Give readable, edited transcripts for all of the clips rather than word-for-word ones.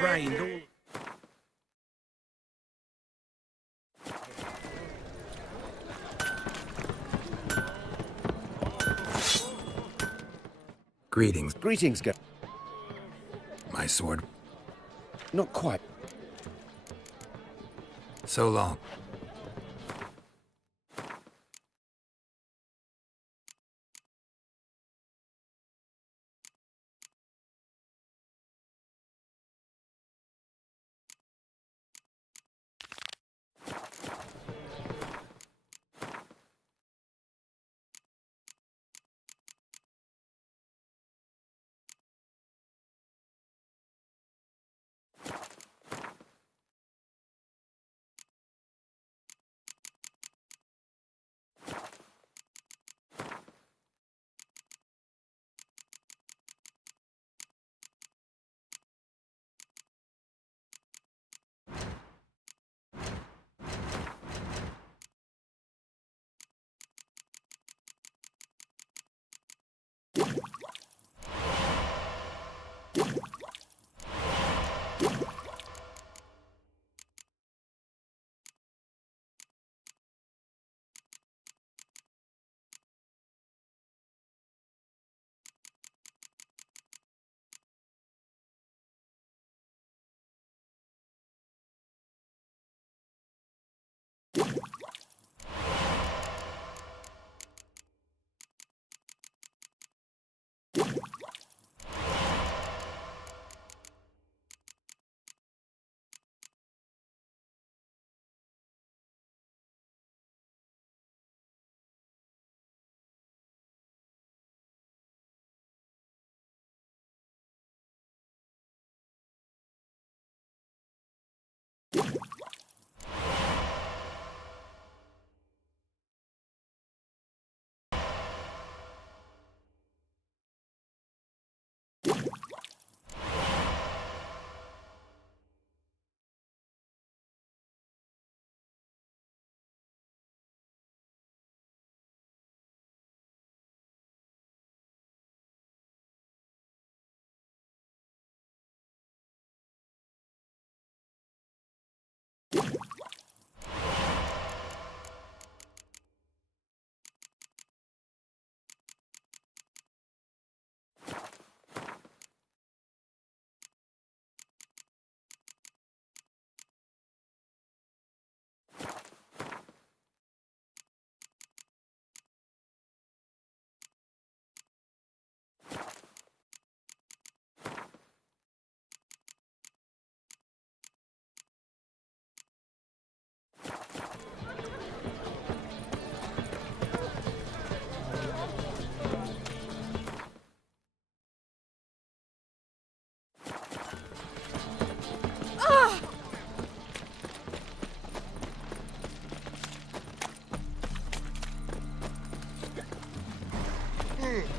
brained all... Greetings. Greetings, My sword. Not quite. So long.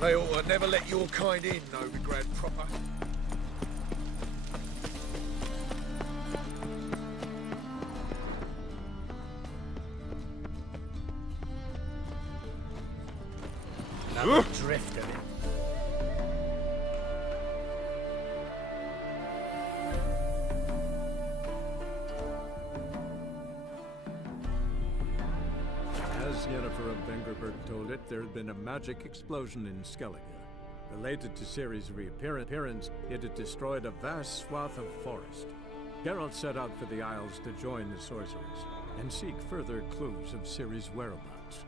They ought to never let your kind in, Novigrad proper. Another drift of it. As Yennefer of Vengerberg told it, there had been a magic explosion in Skellige. Related to Ciri's reappearance, it had destroyed a vast swath of forest. Geralt set out for the Isles to join the sorcerers and seek further clues of Ciri's whereabouts.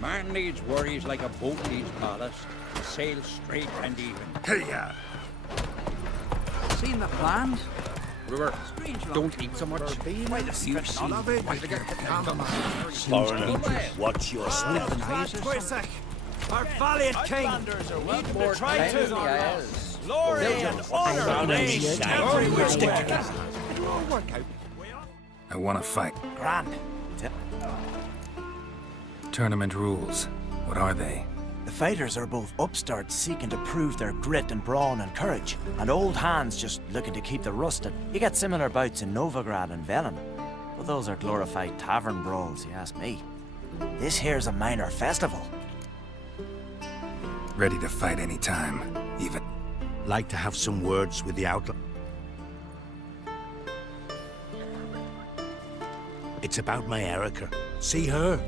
Man needs worries like a boat needs ballast. Sail straight and even. Hey-ya! Seen the plans? River, don't eat so much. Quite a few seas. Watch your step. Our valiant king! Need more time, yes. Glory and honor reigns everywhere! It'll all work out. I want to fight. Grand. Tournament rules. What are they? The fighters are both upstarts seeking to prove their grit and brawn and courage, and old hands just looking to keep the rusted. You get similar bouts in Novigrad and Velen, but those are glorified tavern brawls, you ask me. This here's a minor festival. Ready to fight anytime, even. Like to have some words with the outlaw. It's about my Erica. See her?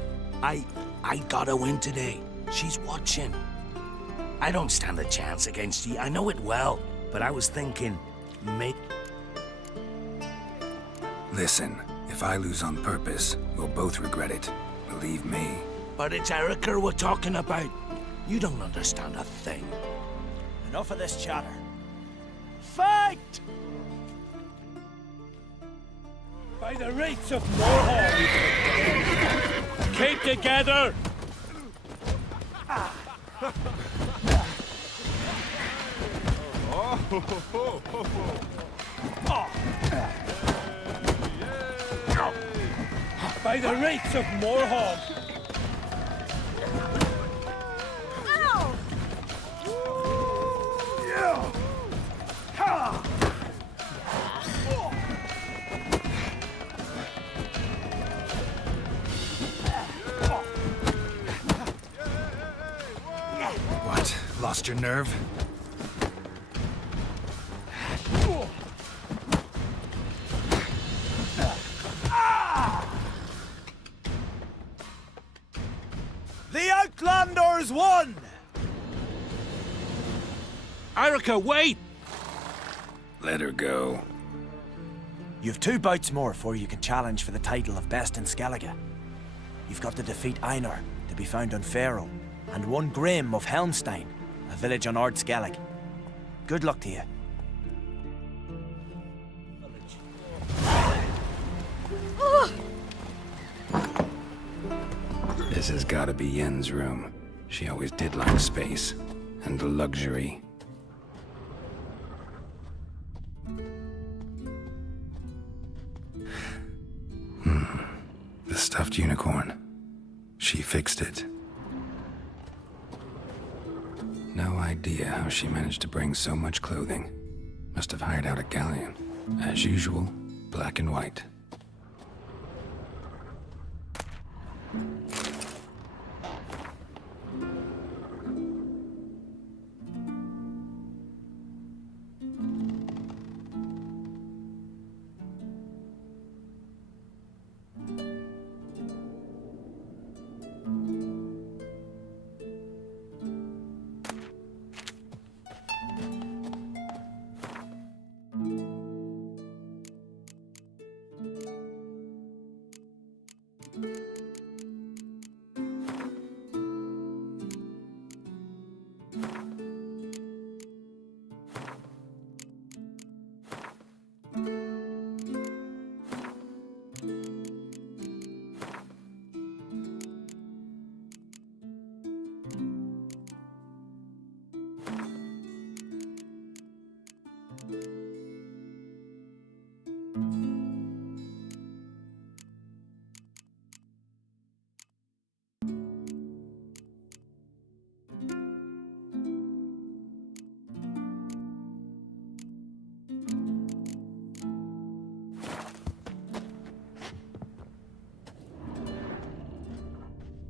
I got a win today. She's watching. I don't stand a chance against you. I know it well. But I was thinking, Listen, if I lose on purpose, we'll both regret it. Believe me. But it's Erica we're talking about. You don't understand a thing. Enough of this chatter. Fight! By the rates of Morhaug! Keep together! By the rates of Morhaug! What? Lost your nerve? The Outlanders won! Erica, wait! Let her go. You've 2 bouts more before you can challenge for the title of Best in Skellige. You've got to defeat Einar, to be found on Faroe, and 1 Grim of Helmstein, a village on Ard Skellig. Good luck to you. This has gotta be Yen's room. She always did like space. And the luxury. The stuffed unicorn. She fixed it. No idea how she managed to bring so much clothing. Must have hired out a galleon. As usual, black and white.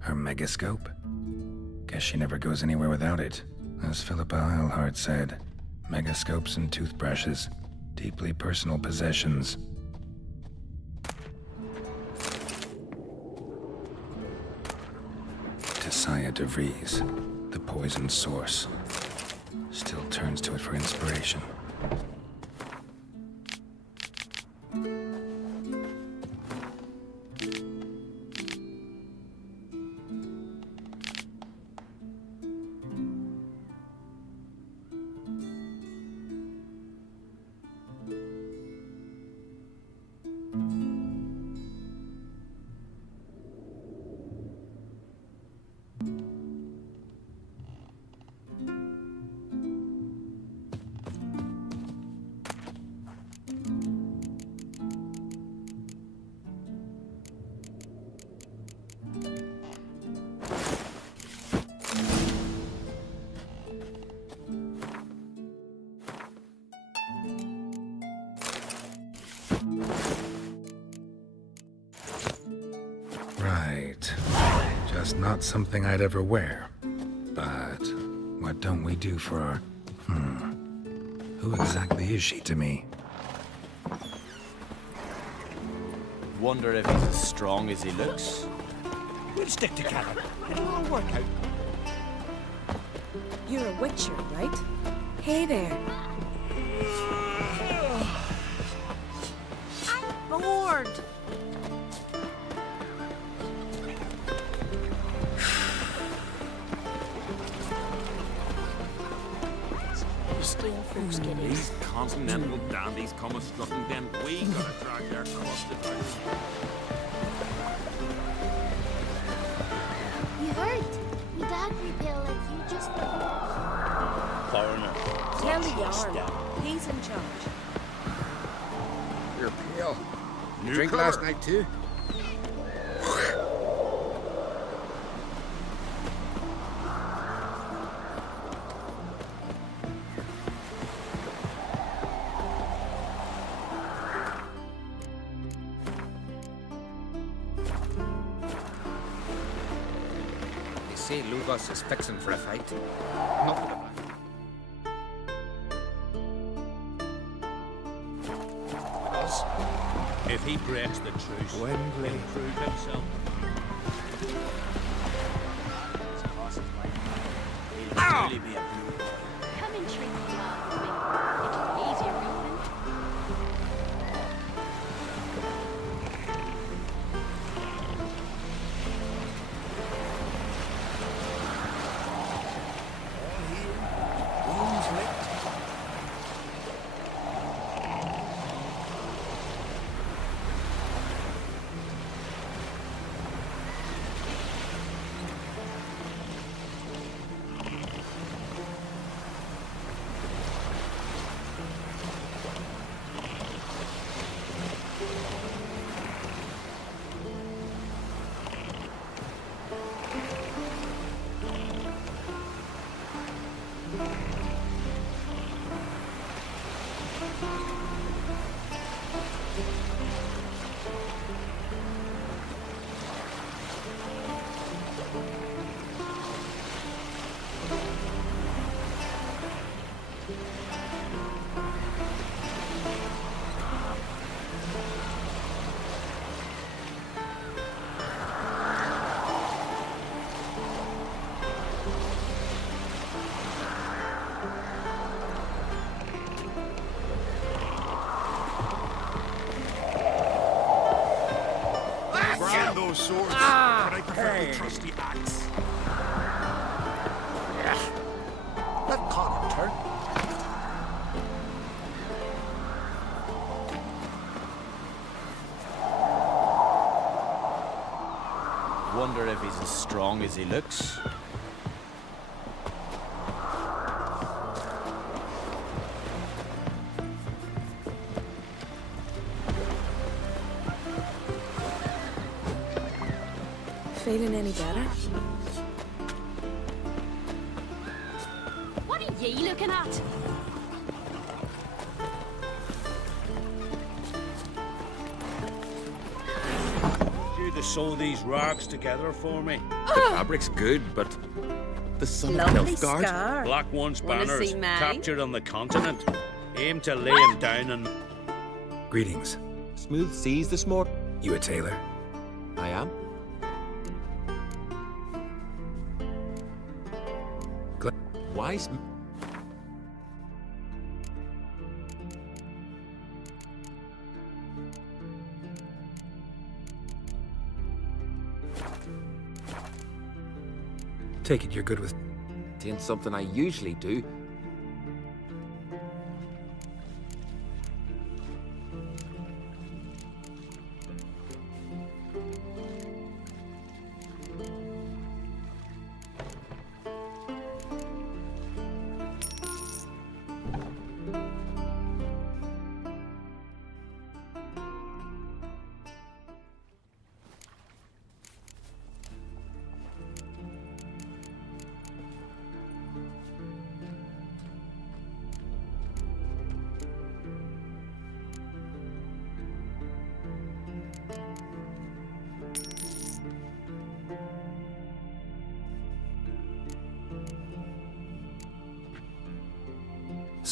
Her megascope? Guess she never goes anywhere without it. As Philippa Eilhart said, megascopes and toothbrushes, deeply personal possessions. Tessia de Vries, the poisoned source, still turns to it for inspiration. honest, not something I'd ever wear. But what don't we do for our... Who exactly is she to me? Wonder if he's as strong as he looks. We'll stick together. It'll all work out. You're a witcher, right? Hey there. I'm bored. Still folks get in. These continental dandies come a strutting, then we gotta drag their crusted out. You heard? Me dad repel like you just Foreigner. Tell the yarn. He's in charge. You're pale. You drink last night too? They say Lugos is fixing for a fight. Not for the back. If he breaks the truce, Wembley. he'll prove himself. He'll really be a blue boy. come and drink the love with me. It'll be easier going. Wounds licked. Brand those swords, but I prefer the trusty axe. Let Connor turn. Wonder if he's as strong as he looks. Feeling any better? What are ye looking at? You to sew these rags together for me. Fabric's good, but The son of Lovely Nilfgaard. scar. Black One's Wanna banners see mine? captured on the continent. Aim to lay him down and Greetings. Smooth seas this morning. You a tailor? I am. Wise. Take it you're good with... Ain't something I usually do.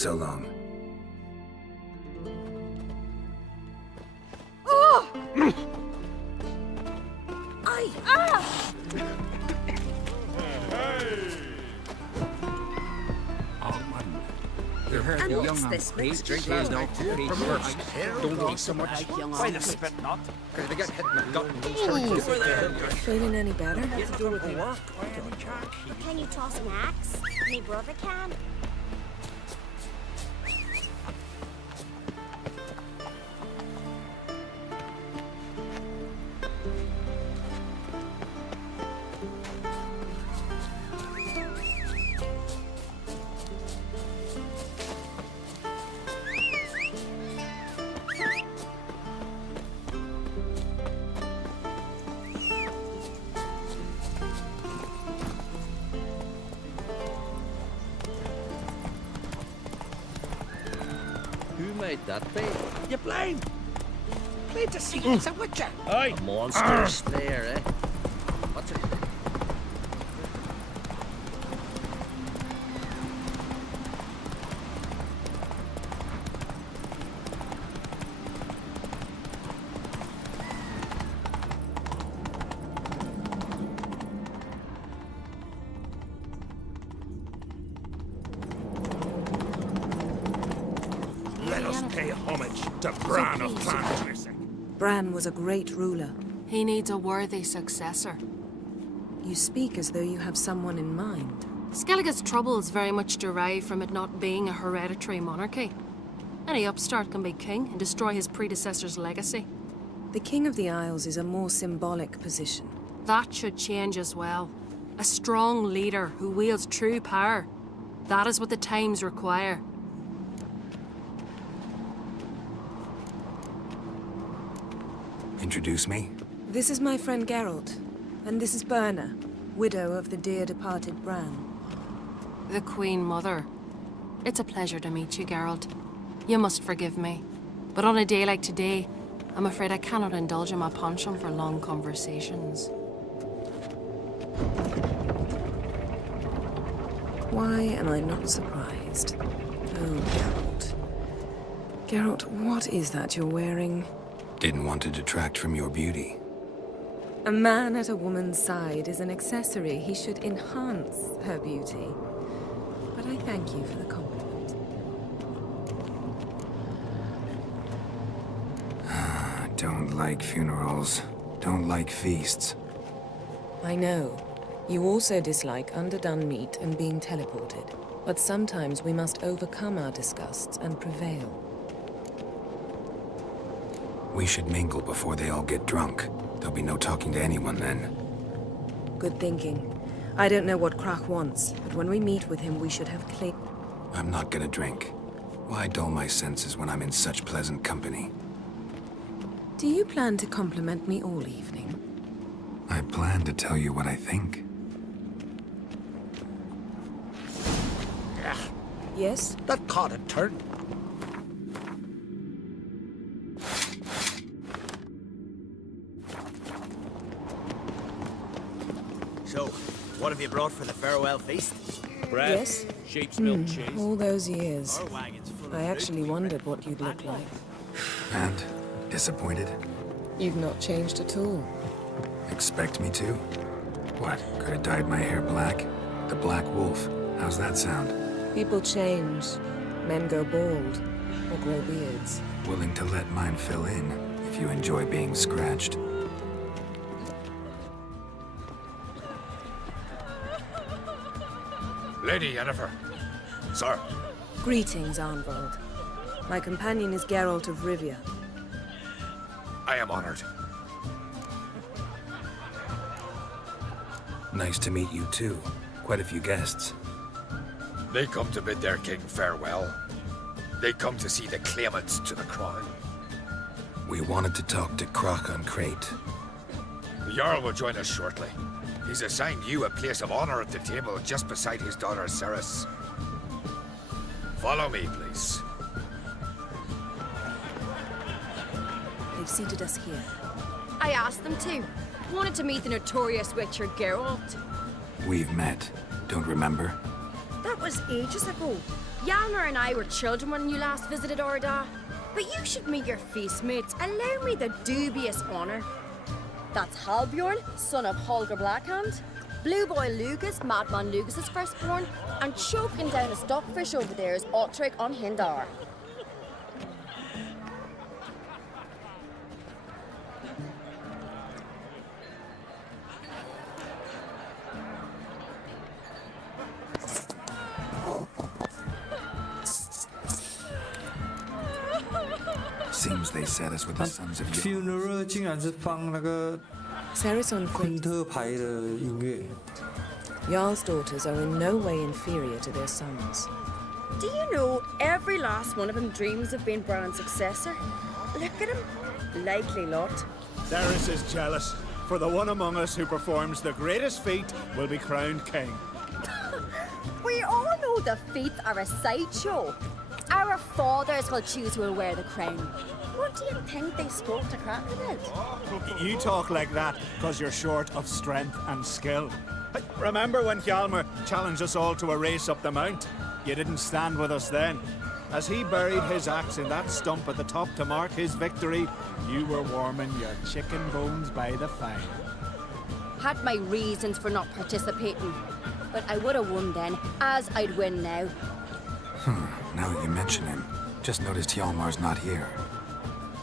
so long. Oh! Aye! Ah! You heard And the what's young this? Please drink last night. Don't drink so much. Why the spit not? Because they get hit in the gut. Feeling any better? Can you toss an axe? My brother can. Who made that bait? You blind? Played to see it's a witcher. Aye. Monster slayer, eh? What's it? Let us pay homage to Bran of Clan. Bran was a great ruler. He needs a worthy successor. You speak as though you have someone in mind. Skellige's troubles very much derive from it not being a hereditary monarchy. Any upstart can be king and destroy his predecessor's legacy. The King of the Isles is a more symbolic position. That should change as well. A strong leader who wields true power. That is what the times require. Introduce me? This is my friend Geralt, and this is Berna, widow of the dear departed Bran. The Queen Mother. It's a pleasure to meet you, Geralt. You must forgive me. But on a day like today, I'm afraid I cannot indulge in my penchant for long conversations. Why am I not surprised? Oh, Geralt. Geralt, what is that you're wearing? Didn't want to detract from your beauty. A man at a woman's side is an accessory. He should enhance her beauty. But I thank you for the compliment. Don't like funerals. Don't like feasts. I know. You also dislike underdone meat and being teleported. But sometimes we must overcome our disgusts and prevail. We should mingle before they all get drunk. There'll be no talking to anyone then. Good thinking. I don't know what Krach wants, but when we meet with him, we should have clear... I'm not gonna drink. Why dull my senses when I'm in such pleasant company? Do you plan to compliment me all evening? I plan to tell you what I think. Yes? That caught a turn. So, what have you brought for the farewell feast? Bread, Yes? sheep's milk cheese. All those years. Our wagon's full of I actually fruit. wondered what you'd look like. And? Disappointed? You've not changed at all. Expect me to? What, could have dyed my hair black? The Black Wolf. How's that sound? People change. Men go bald or grow beards. Willing to let mine fill in, if you enjoy being scratched. Lady Yennefer. Sir. Greetings, Arnvald. My companion is Geralt of Rivia. I am honored. Nice to meet you too. Quite a few guests. They come to bid their king farewell. They come to see the claimants to the crown. We wanted to talk to Krach on Crate. The Jarl will join us shortly. He's assigned you a place of honor at the table just beside his daughter Ceres. Follow me, please. They've seated us here. I asked them to. Wanted to meet the notorious witcher Geralt. We've met. Don't remember? That was ages ago. Yalmer and I were children when you last visited Orda, but you should meet your feast mates. Allow me the dubious honor. That's Halbjorn, son of Holger Blackhand, Blue Boy Lucas, Madman Lucas's firstborn, and choking down a stockfish over there is Otric on Hindar. Seems they set us with the sons of funeral 竟然是放那个 Sarison 昆特牌的音乐。 Jarl's daughters are in no way inferior to their sons. Do you know every last one of them dreams of being Bran's successor? Look at him. Likely lot. Ceres is jealous, for the one among us who performs the greatest feat will be crowned king. We all know the feats are a sideshow. Our fathers will choose who will wear the crown. What do you think they spoke to Kraken about? You talk like that because you're short of strength and skill. Remember when Hjalmar challenged us all to a race up the mount? You didn't stand with us then. As he buried his axe in that stump at the top to mark his victory, you were warming your chicken bones by the fire. Had my reasons for not participating, but I would have won then, as I'd win now. Now that you mention him, just noticed Hjalmar's not here.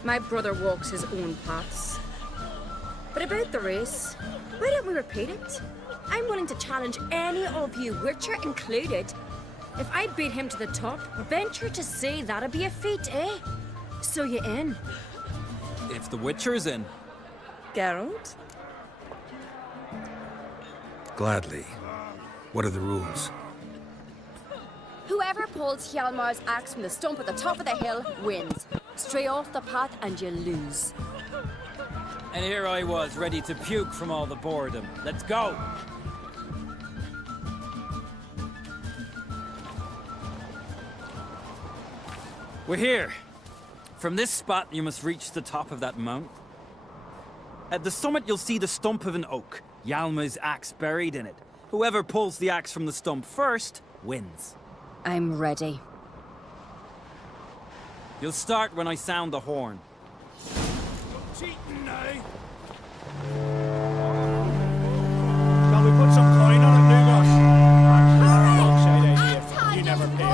My brother walks his own paths. But about the race, why don't we repeat it? I'm willing to challenge any of you, Witcher included. If I beat him to the top, venture to say that'd be a feat, eh? So you in? If the Witcher's in. Geralt? Gladly. What are the rules? Whoever pulls Hjalmar's axe from the stump at the top of the hill wins. Stray off the path and you lose. And here I was, ready to puke from all the boredom. Let's go! We're here. From this spot, you must reach the top of that mount. At the summit, you'll see the stump of an oak. Hjalmar's axe buried in it. Whoever pulls the axe from the stump first, wins. I'm ready. You'll start when I sound the horn. Cheating now. Shall we put some coin on it, Lugos? Shade idea. You never pay.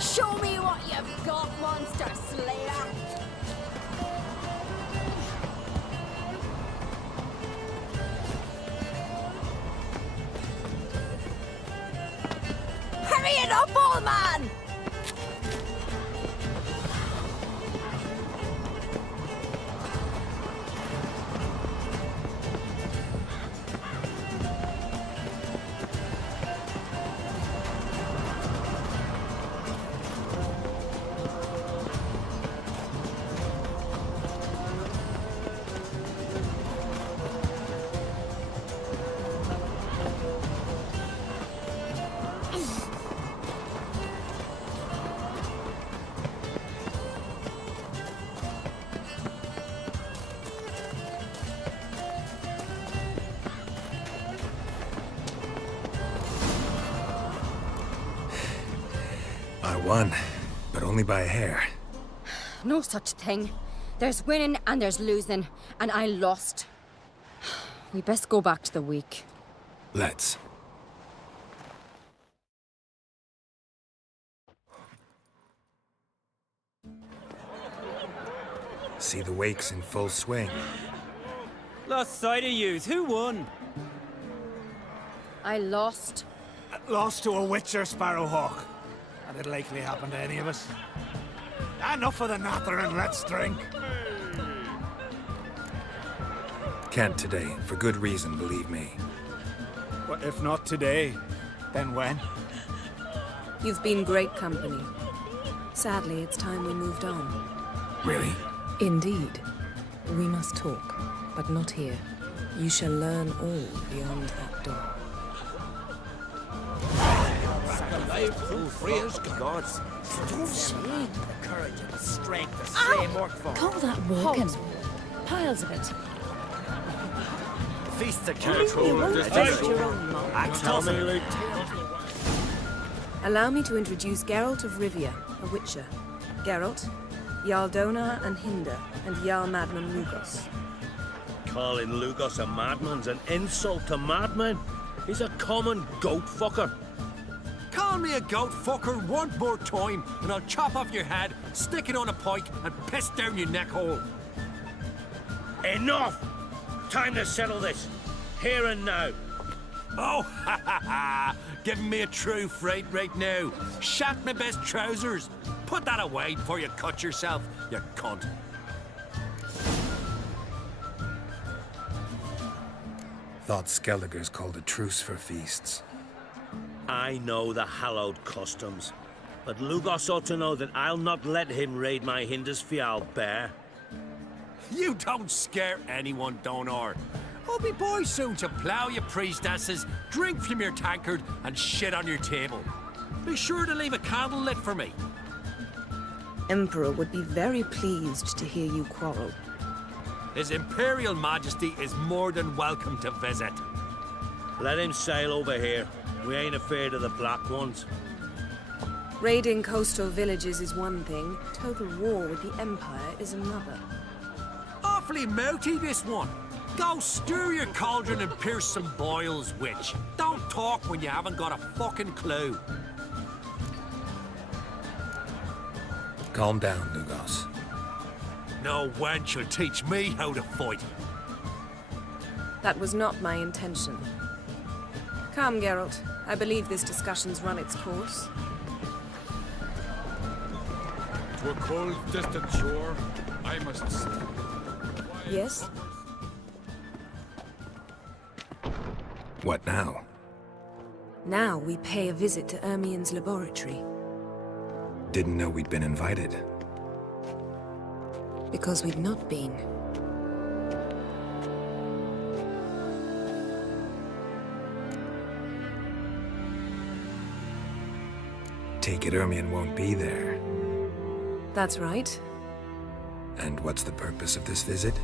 Show me what you've got, monster slayer! Hurry it up, old man! I won, but only by a hair. No such thing. There's winning and there's losing, and I lost. We best go back to the week. Let's. See the wakes in full swing. Lost sight of yous. Who won? I lost. Lost to a Witcher Sparrowhawk. That'd likely happen to any of us. Enough of the nattering, let's drink. Can't today, for good reason, believe me. But if not today, then when? You've been great company. Sadly, it's time we moved on. Really? Indeed. We must talk, but not here. You shall learn all beyond that door. life full free as gods. Don't say. The courage and the strength to Ow! slay Morkfall. Call that walking. Piles of it. Feast the You won't build your own mob. Allow me to introduce Geralt of Rivia, a witcher. Geralt, Jarl Donar and Hinder, and Jarl Madman Lugos. Calling Lugos a madman's an insult to madmen. He's a common goat fucker. Call me a goat fucker one more time, and I'll chop off your head, stick it on a pike, and piss down your neck hole. Enough! Time to settle this. Here and now. Oh, ha ha ha! Giving me a true fright right now. Shat my best trousers. Put that away before you cut yourself, you cunt. Thought Skelliger's called a truce for feasts. I know the hallowed customs, but Lugos ought to know that I'll not let him raid my Hindisfial bear. You don't scare anyone, Donar. I'll be boys soon to plough your priestesses, drink from your tankard, and shit on your table. Be sure to leave a candle lit for me. Emperor would be very pleased to hear you quarrel. His Imperial Majesty is more than welcome to visit. Let him sail over here. We ain't afraid of the Black Ones. Raiding coastal villages is one thing, total war with the Empire is another. Awfully mouty, this one. Go stir your cauldron and pierce some boils, witch. Don't talk when you haven't got a fucking clue. Calm down, Lugos. No wench will teach me how to fight. That was not my intention. Come, Geralt. I believe this discussion's run its course. To a cold, distant shore, I must say. Yes? What now? Now we pay a visit to Ermien's laboratory. Didn't know we'd been invited. Because we'd not been. Take it Ermien won't be there. That's right. And what's the purpose of this visit?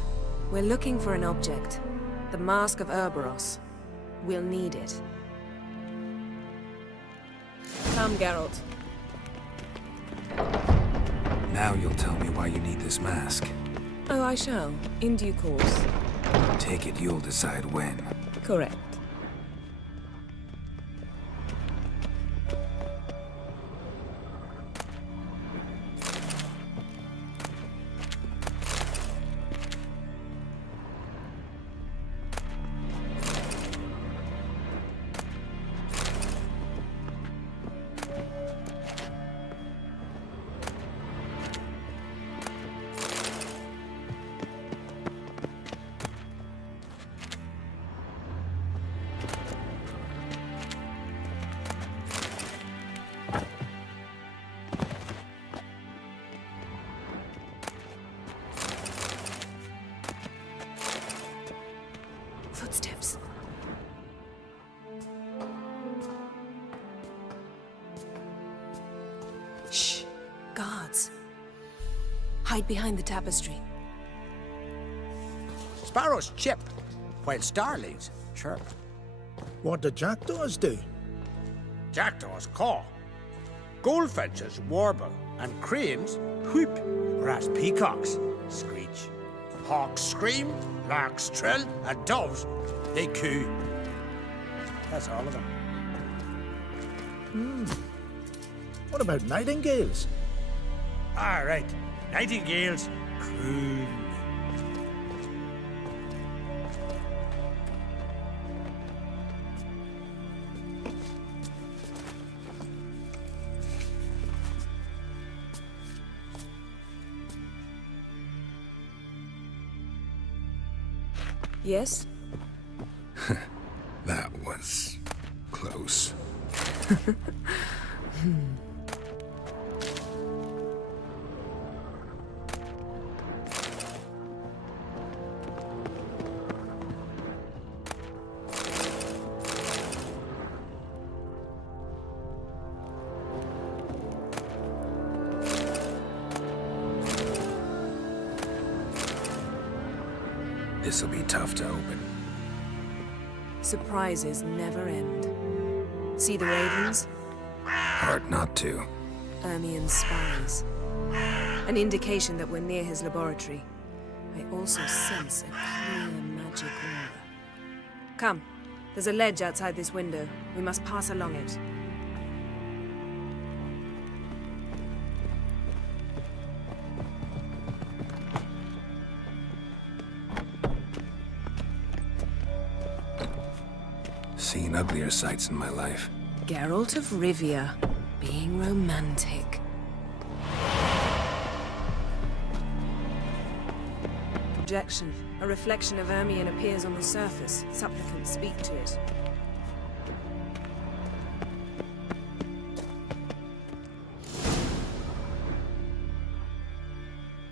We're looking for an object. The Mask of Urboros. We'll need it. Come, Geralt. Now you'll tell me why you need this mask. Oh, I shall. In due course. Take it you'll decide when. Correct. Footsteps. Shh. Guards. Hide behind the tapestry. Sparrows chip, while starlings chirp. What do jackdaws do? Jackdaws caw. Goldfinches warble, and cranes whoop, whereas peacocks screech. Hawks scream, larks trill, and doves, they coo. That's all of them. What about nightingales? All right, nightingales croon. Yes? That was close. This'll be tough to open. Surprises never end. See the ravens? Hard not to. Ermien's spies. An indication that we're near his laboratory. I also sense a clear magic aura. Come, there's a ledge outside this window. We must pass along it. Seen uglier sights in my life. Geralt of Rivia, being romantic. Projection. A reflection of Ermien appears on the surface. Supplicants speak to it.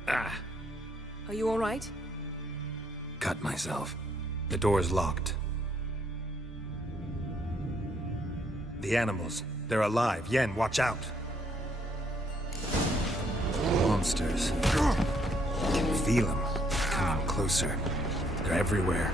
Ah! Are you all right? Cut myself. The door's locked. The animals. They're alive. Yen, watch out! Monsters. Can feel them. Coming closer. They're everywhere.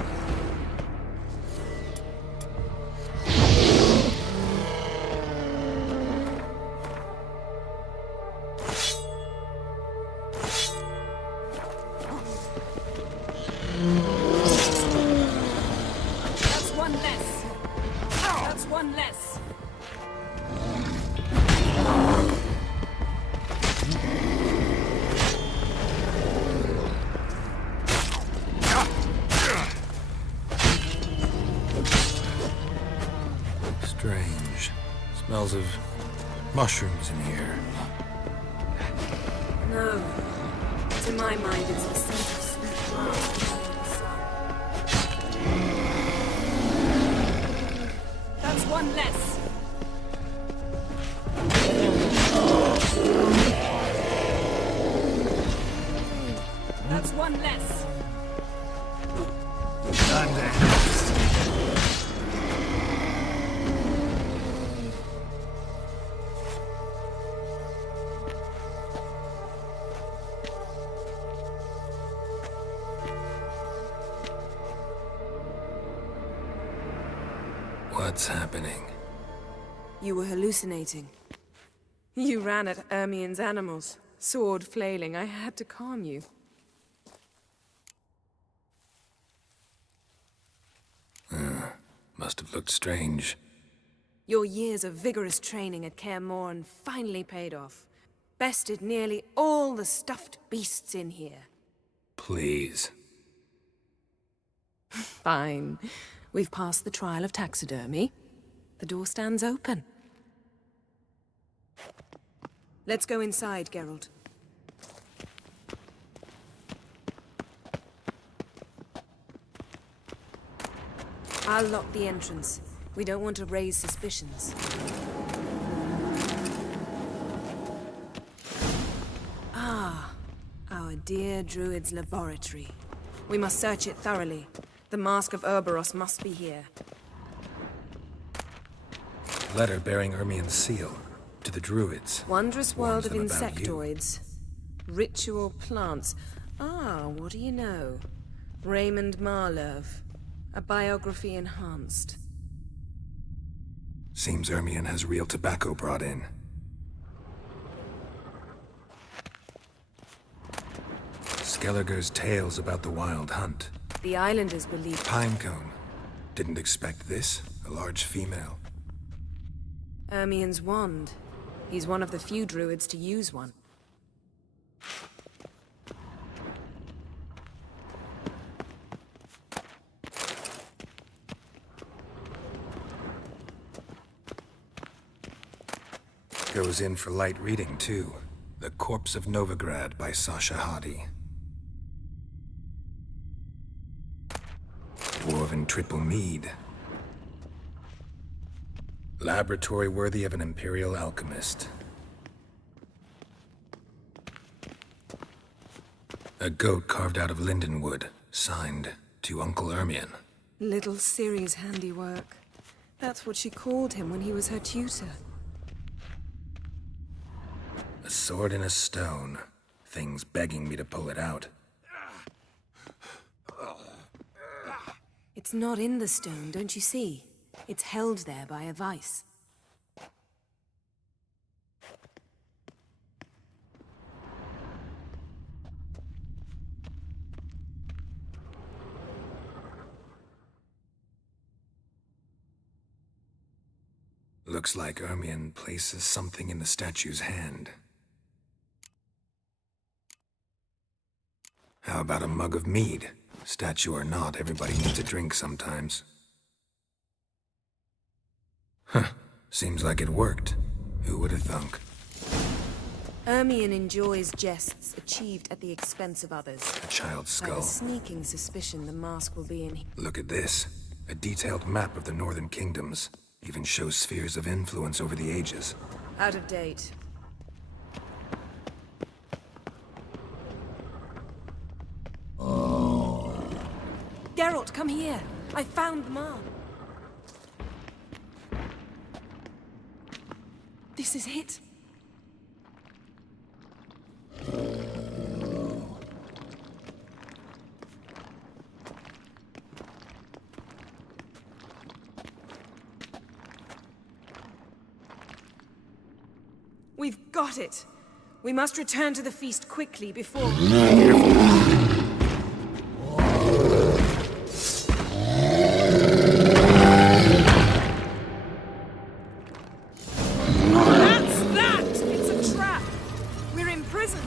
That's one less. That's one less. Strange. Smells of mushrooms in here. No. To my mind, it's the scent of sweet grass in the sun. That's one less. That's one less. What's happening? You were hallucinating. You ran at Ermien's animals, sword flailing. I had to calm you. Must have looked strange. Your years of vigorous training at Kaer Morhen finally paid off. Bested nearly all the stuffed beasts in here. Please. Fine. We've passed the trial of taxidermy. The door stands open. Let's go inside, Geralt. I'll lock the entrance. We don't want to raise suspicions. Ah, our dear druid's laboratory. We must search it thoroughly. The Mask of Ouroboros must be here. Letter bearing Ermien's seal. To the druids. Wondrous world of Warns them about you. insectoids. Ritual plants. Ah, what do you know? Raymond Marlove. A biography enhanced. Seems Ermien has real tobacco brought in. Skelliger's tales about the wild hunt. The islanders believe... Pinecone. Didn't expect this. A large female. Ermien's wand. He's one of the few druids to use one. Goes in for light reading, too. The Corpse of Novigrad by Sasha Hadi. Dwarven triple mead. Laboratory worthy of an imperial alchemist. A goat carved out of lindenwood, signed to Uncle Ermien. Little Ciri's handiwork. That's what she called him when he was her tutor. A sword in a stone. Things begging me to pull it out. It's not in the stone, don't you see? It's held there by a vice. Looks like Ermion places something in the statue's hand. How about a mug of mead? Statue or not, everybody needs a drink sometimes. Huh. Seems like it worked. Who would have thunk? Ermion enjoys jests achieved at the expense of others. A child's I have skull. a sneaking suspicion the mask will be in here. Look at this. A detailed map of the Northern Kingdoms. Even shows spheres of influence over the ages. Out of date. Geralt, come here. I found the mark. This is it. We've got it. We must return to the feast quickly before... That's that! It's a trap! We're imprisoned!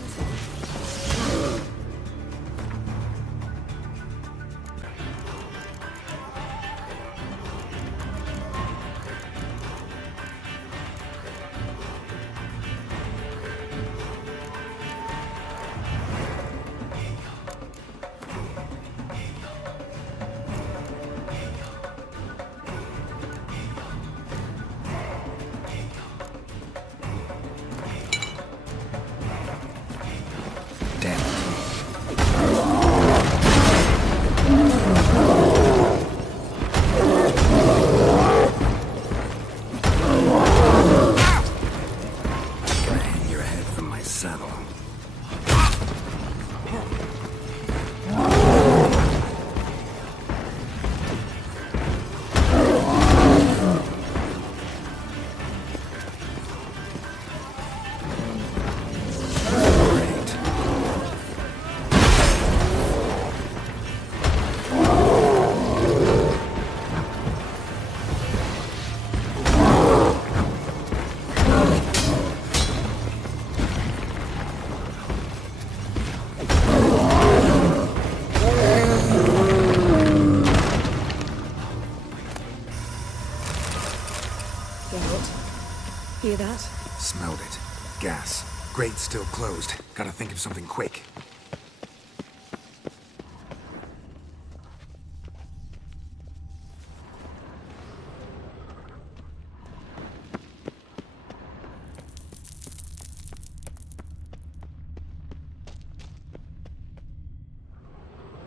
Hear that? Smelled it. Gas. Grate's still closed. Gotta think of something quick.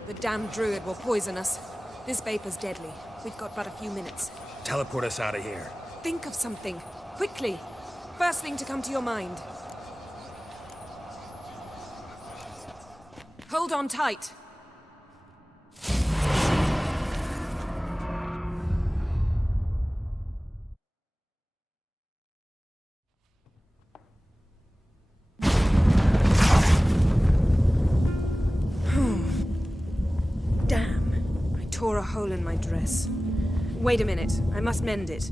The damned druid will poison us. This vapor's deadly. We've got but a few minutes. Teleport us out of here. Think of something. Quickly. First thing to come to your mind. Hold on tight. Damn. I tore a hole in my dress. Wait a minute. I must mend it.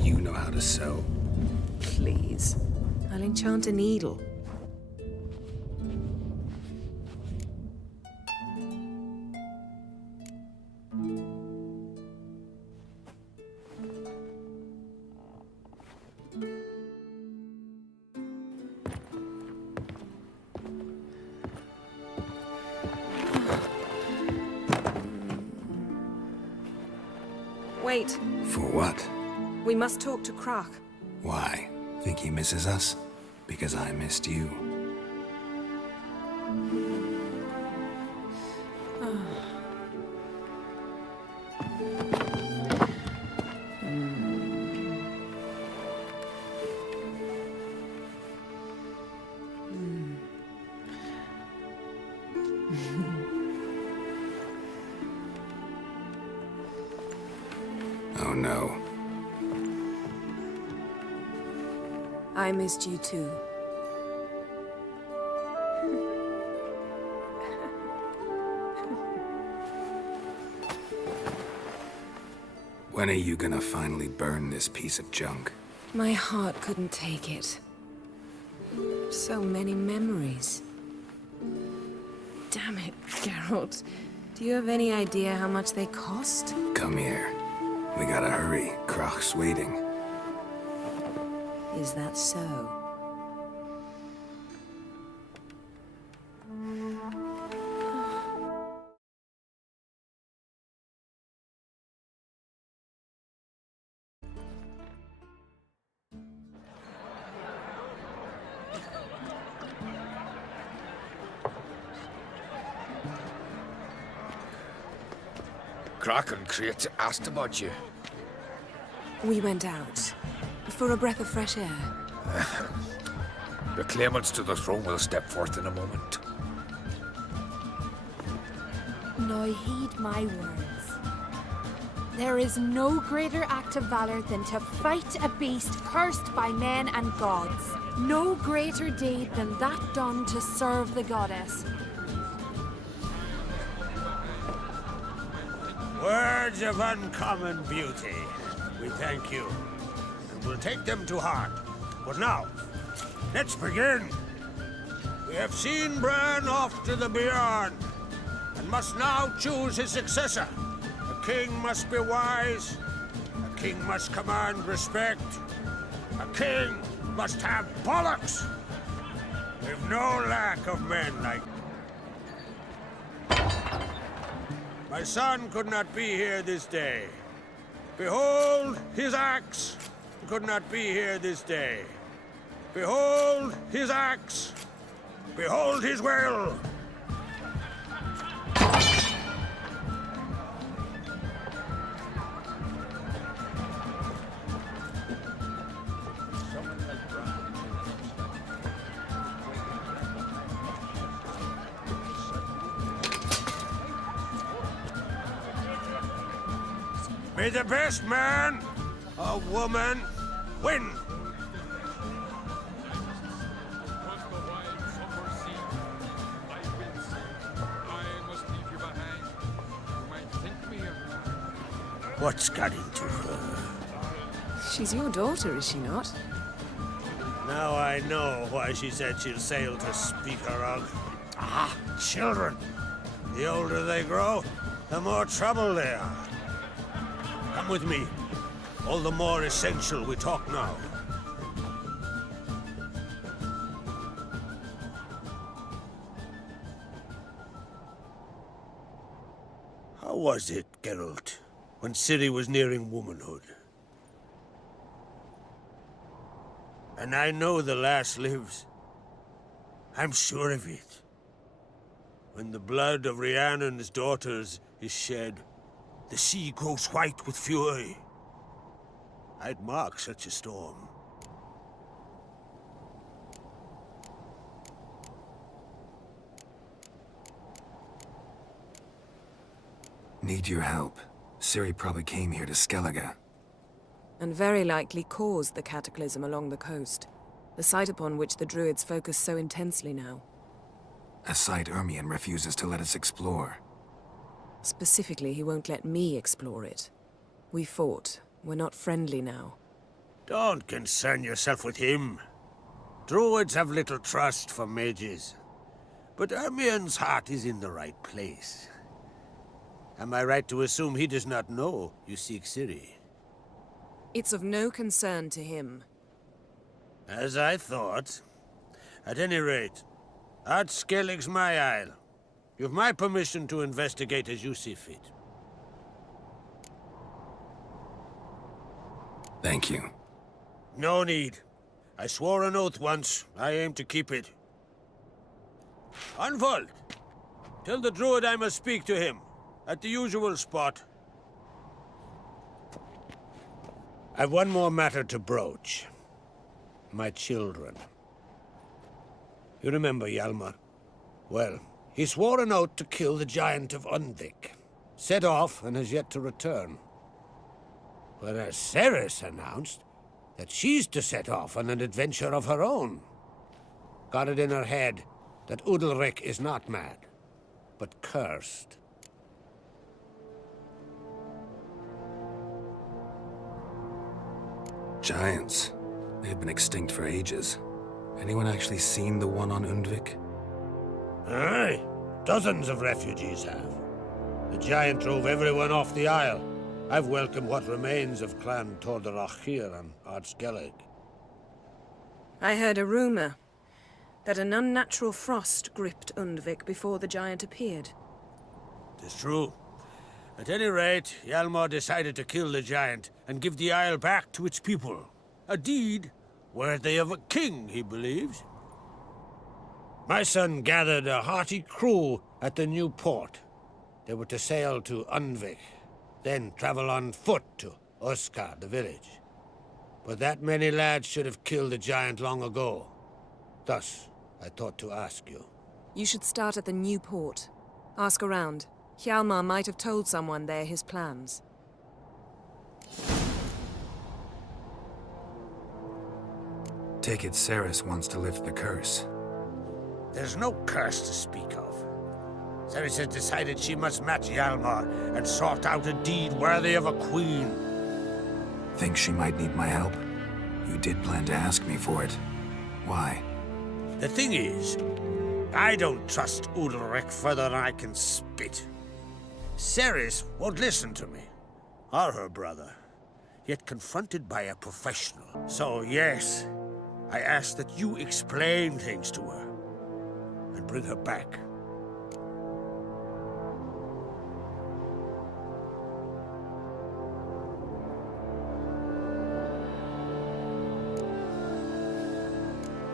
You know how to sew. Please. I'll enchant a needle. Wait. For what? We must talk to Krak. Why? Think he misses us? Because I missed you. Oh no. I missed you too. When are you gonna finally burn this piece of junk? My heart couldn't take it. So many memories. Damn it, Geralt. Do you have any idea how much they cost? Come here. We gotta hurry. Croc's waiting. Is that so? Croc and Crate asked about you. We went out. For a breath of fresh air. The claimants to the throne will step forth in a moment. Now heed my words. There is no greater act of valor than to fight a beast cursed by men and gods. No greater deed than that done to serve the goddess. Words of uncommon beauty. We thank you, and we'll take them to heart. But now, let's begin. We have seen Bran off to the beyond, and must now choose his successor. A king must be wise. A king must command respect. A king must have bollocks. We've no lack of men like... My son could not be here this day. Behold his axe. Could not be here this day. Behold his axe. Behold his will. May the best man or woman win. What's got into her? She's your daughter, is she not? Now I know why she said she'll sail to Speakerog. Ah, children. The older they grow, the more trouble they are. Come with me. All the more essential we talk now. How was it, Geralt, when Ciri was nearing womanhood? And I know the lass lives. I'm sure of it. When the blood of Rhiannon's daughters is shed, the sea grows white with fury. I'd mark such a storm. Need your help. Ciri probably came here to Skellige. And very likely caused the cataclysm along the coast. The site upon which the Druids focus so intensely now. A site Ermion refuses to let us explore. Specifically, he won't let me explore it. We fought. We're not friendly now. Don't concern yourself with him. Druids have little trust for mages. But Ermion's heart is in the right place. Am I right to assume he does not know you seek Ciri? It's of no concern to him. As I thought. At any rate, Art Skellig's my isle. You've my permission to investigate as you see fit. Thank you. No need. I swore an oath once. I aim to keep it. Unfold! Tell the druid I must speak to him. At the usual spot. I've one more matter to broach. My children. You remember Hjalmar? Well, he swore an oath to kill the giant of Undvik. Set off and has yet to return. whereas Ceres announced that she's to set off on an adventure of her own. Got it in her head that Udalric is not mad, but cursed. Giants. They've been extinct for ages. Anyone actually seen the one on Undvik? Aye, dozens of refugees have. The giant drove everyone off the isle. I've welcomed what remains of Clan Tordarach here on Ardskellig. I heard a rumor that an unnatural frost gripped Undvik before the giant appeared. It's true. At any rate, Hjalmar decided to kill the giant and give the isle back to its people. A deed worthy of a king, he believes. My son gathered a hearty crew at the new port. They were to sail to Undvik, then travel on foot to Oskar, the village. But that many lads should have killed the giant long ago. Thus, I thought to ask you. You should start at the new port. Ask around. Hjalmar might have told someone there his plans. Take it Ceres wants to lift the curse. There's no curse to speak of. Ceres has decided she must match Hjalmar and sort out a deed worthy of a queen. Think she might need my help? You did plan to ask me for it. Why? The thing is, I don't trust Udalric further than I can spit. Ceres won't listen to me, or her brother, yet confronted by a professional. So yes, I ask that you explain things to her, and bring her back.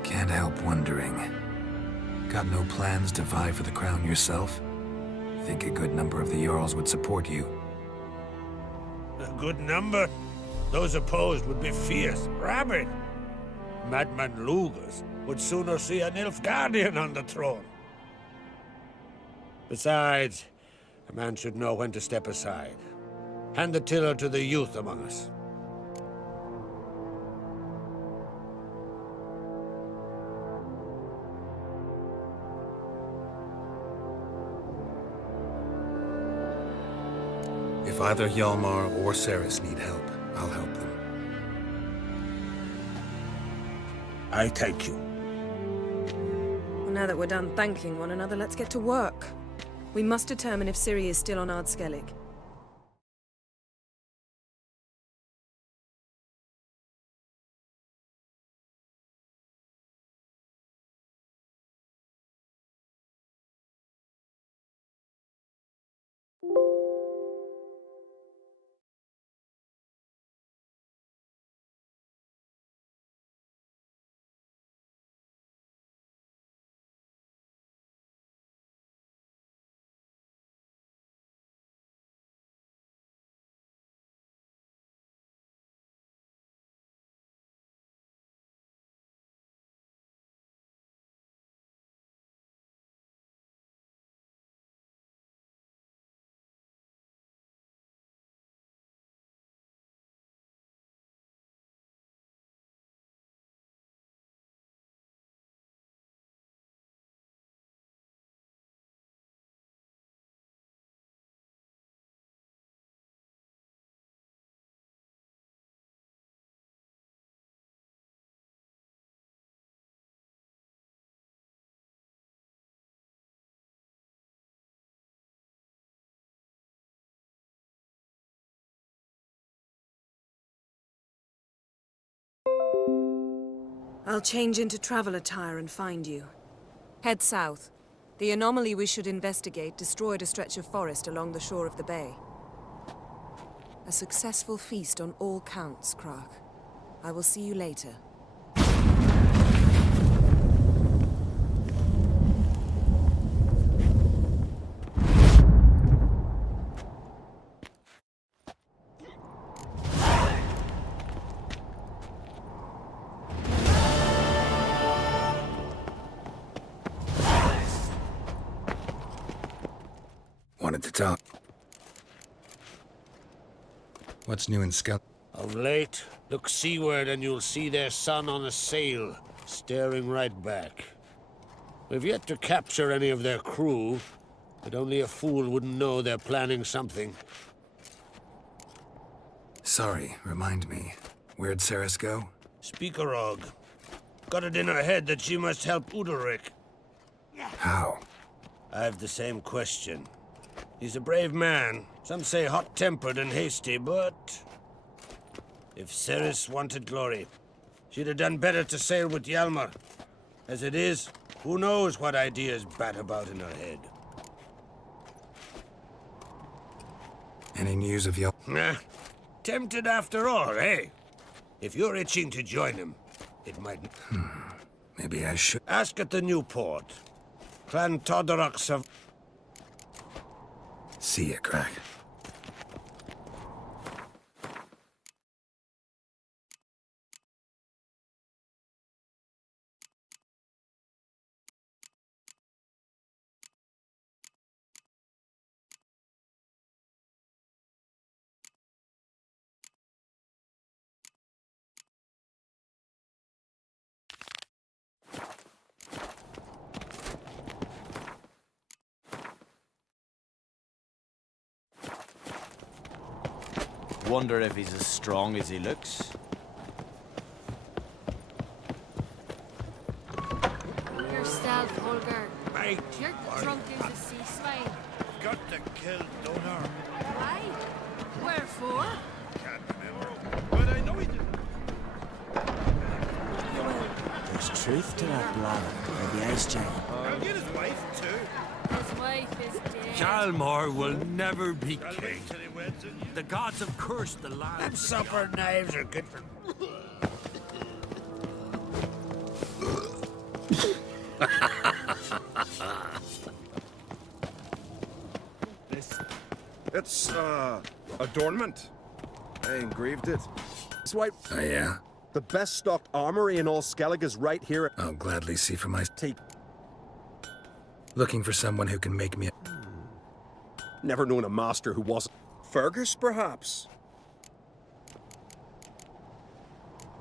Can't help wondering. Got no plans to vie for the crown yourself? Think a good number of the Jarls would support you. A good number? Those opposed would be fierce, rabid. Madman Lugas would sooner see an Nilfgaardian on the throne. Besides, a man should know when to step aside. Hand the tiller to the youth among us. If either Hjalmar or Ceres need help, I'll help them. I thank you. Well, now that we're done thanking one another, let's get to work. We must determine if Ciri is still on Ardskellig. I'll change into travel attire and find you. Head south. The anomaly we should investigate destroyed a stretch of forest along the shore of the bay. A successful feast on all counts, Krak. I will see you later. Wanted to talk. What's new in Skel? Of late, look seaward and you'll see their sun on a sail, staring right back. We've yet to capture any of their crew, but only a fool wouldn't know they're planning something. Sorry, remind me. Where'd Ceres go? Speakerog. Got it in her head that she must help Udalric. How? I've the same question. He's a brave man. Some say hot-tempered and hasty, but... if Ceres wanted glory, she'd have done better to sail with Hjalmar. As it is, who knows what ideas bat about in her head. Any news of your... Nah. Tempted after all, eh? If you're itching to join him, it might... Maybe I should... Ask at the new port. Clan Todorox have... See ya, Crack. Wonder if he's as strong as he looks. Yourself, Holger. Mate, You're drunk as a sea swine. got to kill Donar. Why? Wherefore? Can't remember, but I know he did. There's truth to that blather, or the ice giant. I'll get his wife, too. His wife is dead. Hjalmar will never be king. The gods have cursed the land. Them supper knives are good for... It's, adornment. I engraved it. It's white. Oh, yeah? The best stocked armory in all Skellig is right here. I'll gladly see for my... Take. Looking for someone who can make me... Never known a master who wasn't... Fergus, perhaps?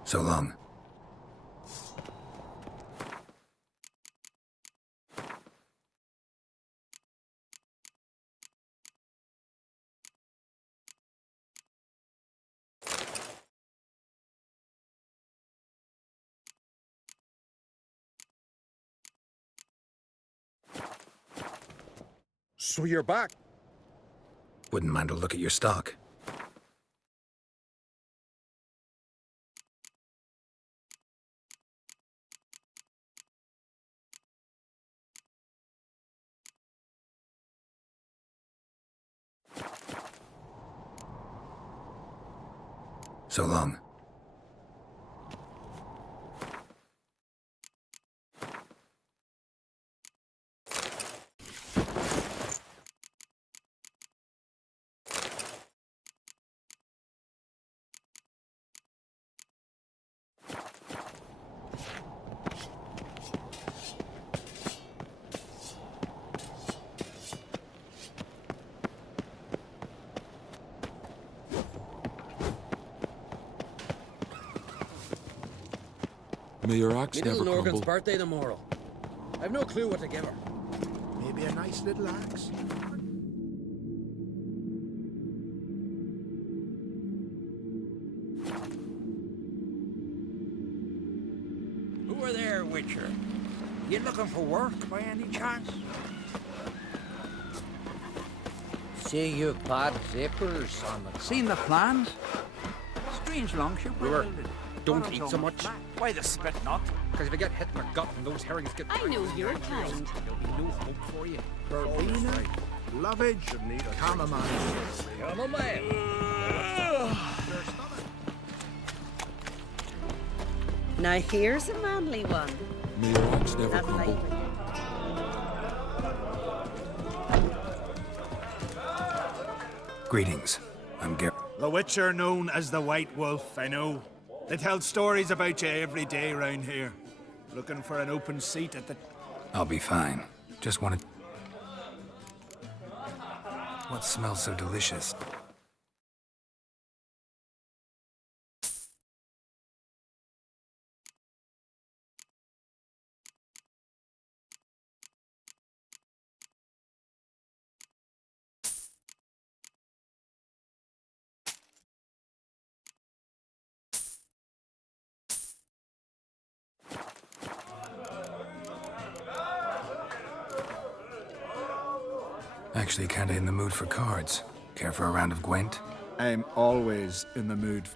So long. So you're back. Wouldn't mind a look at your stock. So long. May your axe never Little Norgan's crumble. birthday tomorrow. I've no clue what to give her. Maybe a nice little axe. Who are there, Witcher? You looking for work by any chance? Say you've bad zippers on the... Seen the plans? Strange longship we're building. Don't eat so much. Why the spit not? Because if you get hit in the gut and those herrings get... I know your kind. There'll be no hope for you. Verbena, lovage, chamomile. Now here's a manly one. May your axe never That's crumble. likely. Greetings. I'm Garrett. The Witcher known as the White Wolf, I know. They tell stories about you every day round here. Looking for an open seat at the... I'll be fine. Just wanted... What smells so delicious? Actually kinda in the mood for cards. Care for a round of Gwent? I'm always in the mood.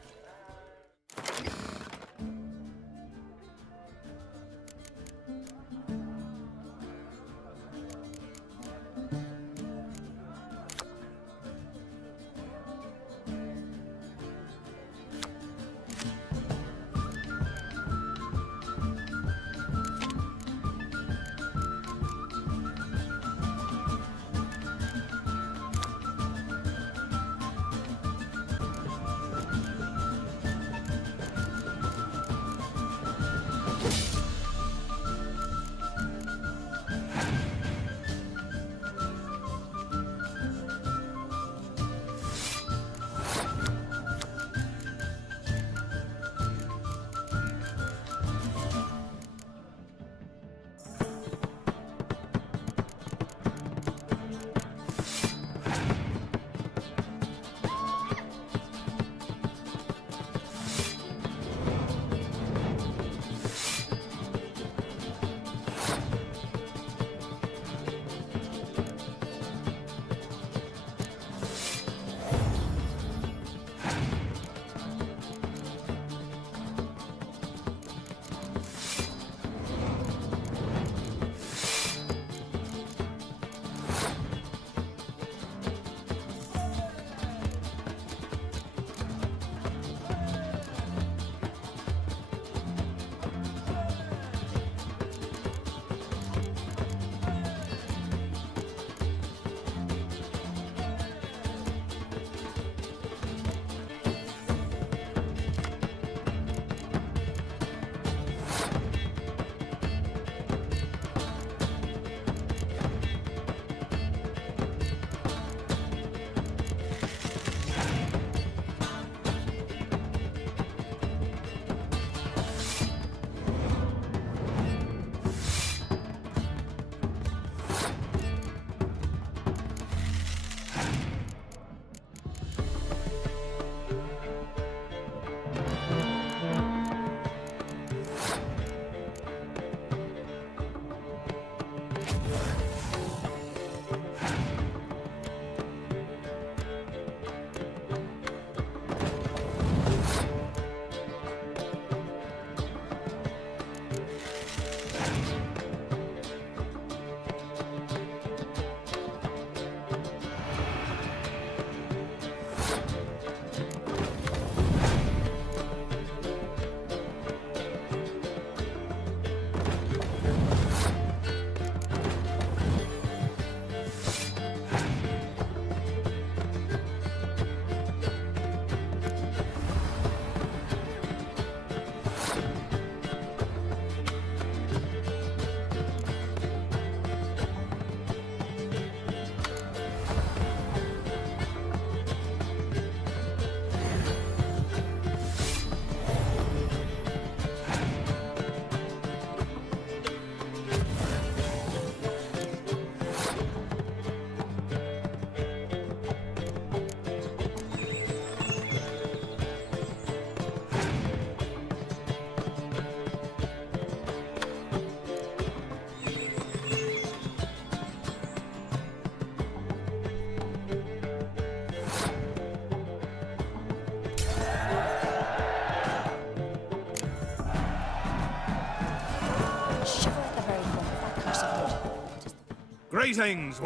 Greetings!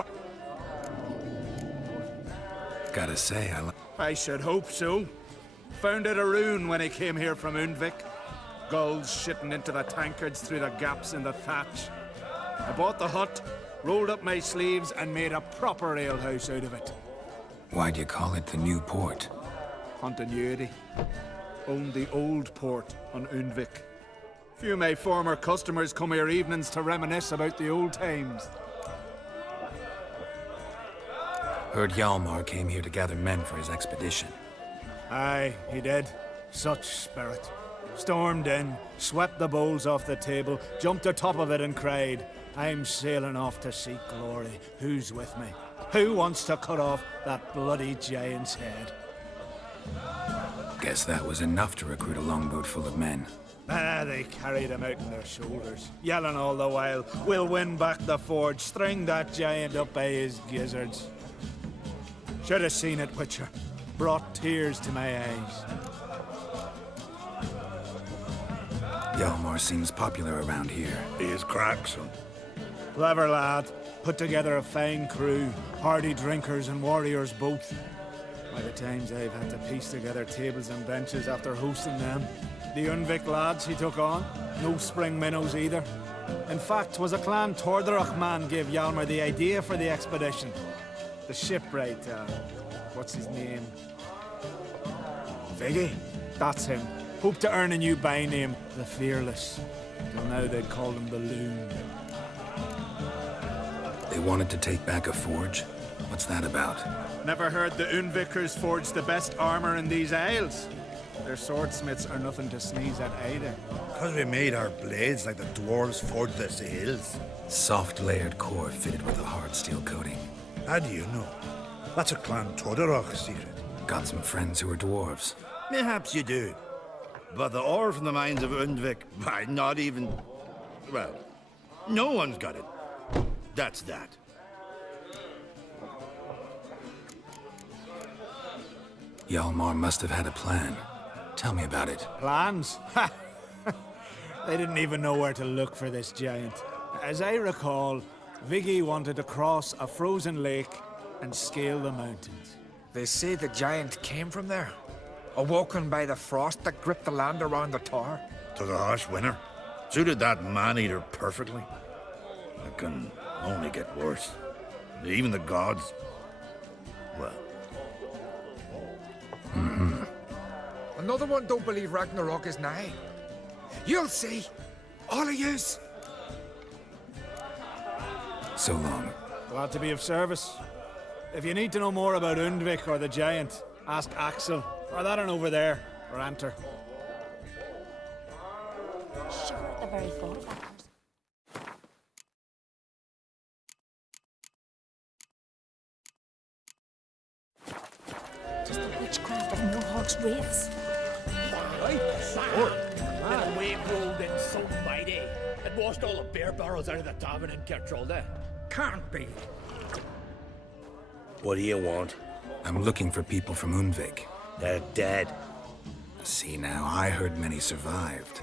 Gotta say, I should hope so. Found it a rune when he came here from Undvik. Gulls shitting into the tankards through the gaps in the thatch. I bought the hut, rolled up my sleeves, and made a proper alehouse out of it. Why'd you call it the New Port? Continuity. Owned the old port on Undvik. Few of my former customers come here evenings to reminisce about the old times. Heard Hjalmar came here to gather men for his expedition. Aye, he did. Such spirit. Stormed in, swept the bowls off the table, jumped atop of it and cried, "I'm sailing off to seek glory. Who's with me? Who wants to cut off that bloody giant's head?" Guess that was enough to recruit a longboat full of men. They carried him out on their shoulders, yelling all the while, "We'll win back the forge, string that giant up by his gizzards." Should have seen it, Witcher. Brought tears to my eyes. Hjalmar seems popular around here. He is cracksome. Clever lad. Put together a fine crew. Hardy drinkers and warriors both. By the times I've had to piece together tables and benches after hosting them. The Unvik lads he took on. No spring minnows either. In fact, 'twas a clan Tordarach man gave Hjalmar the idea for the expedition. The shipwright, what's his name? Viggy? That's him. Hoped to earn a new by-name, the Fearless. Till now they'd call him the Loon. They wanted to take back a forge? What's that about? Never heard the Unvikers forged the best armor in these isles. Their swordsmiths are nothing to sneeze at either. Because we made our blades like the dwarves forged their sails. Soft layered core fitted with a hard steel coating. How do you know? That's a clan Tordarach secret. Got some friends who are dwarves. Perhaps you do. But the ore from the mines of Undvik, not even... Well, no one's got it. That's that. Hjalmar must have had a plan. Tell me about it. Plans? Ha! They didn't even know where to look for this giant. As I recall, Viggy wanted to cross a frozen lake and scale the mountains. They say the giant came from there, awoken by the frost that gripped the land around the tower. To the harsh winter. Suited that man-eater perfectly. It can only get worse. Even the gods... well... Another one don't believe Ragnarok is nigh. You'll see. All of yous. So long. Glad to be of service. If you need to know more about Undvik or the giant, ask Axel, or that one over there, or Anter. Shiver at the very thought of that. Just the witchcraft of Mohawk's wraiths. Right, sword. And a wave rolled in so mighty, it washed all the beer barrels out of the tavern in Kertrolde. Can't be. What do you want? I'm looking for people from Undvik. They're dead. See now, I heard many survived.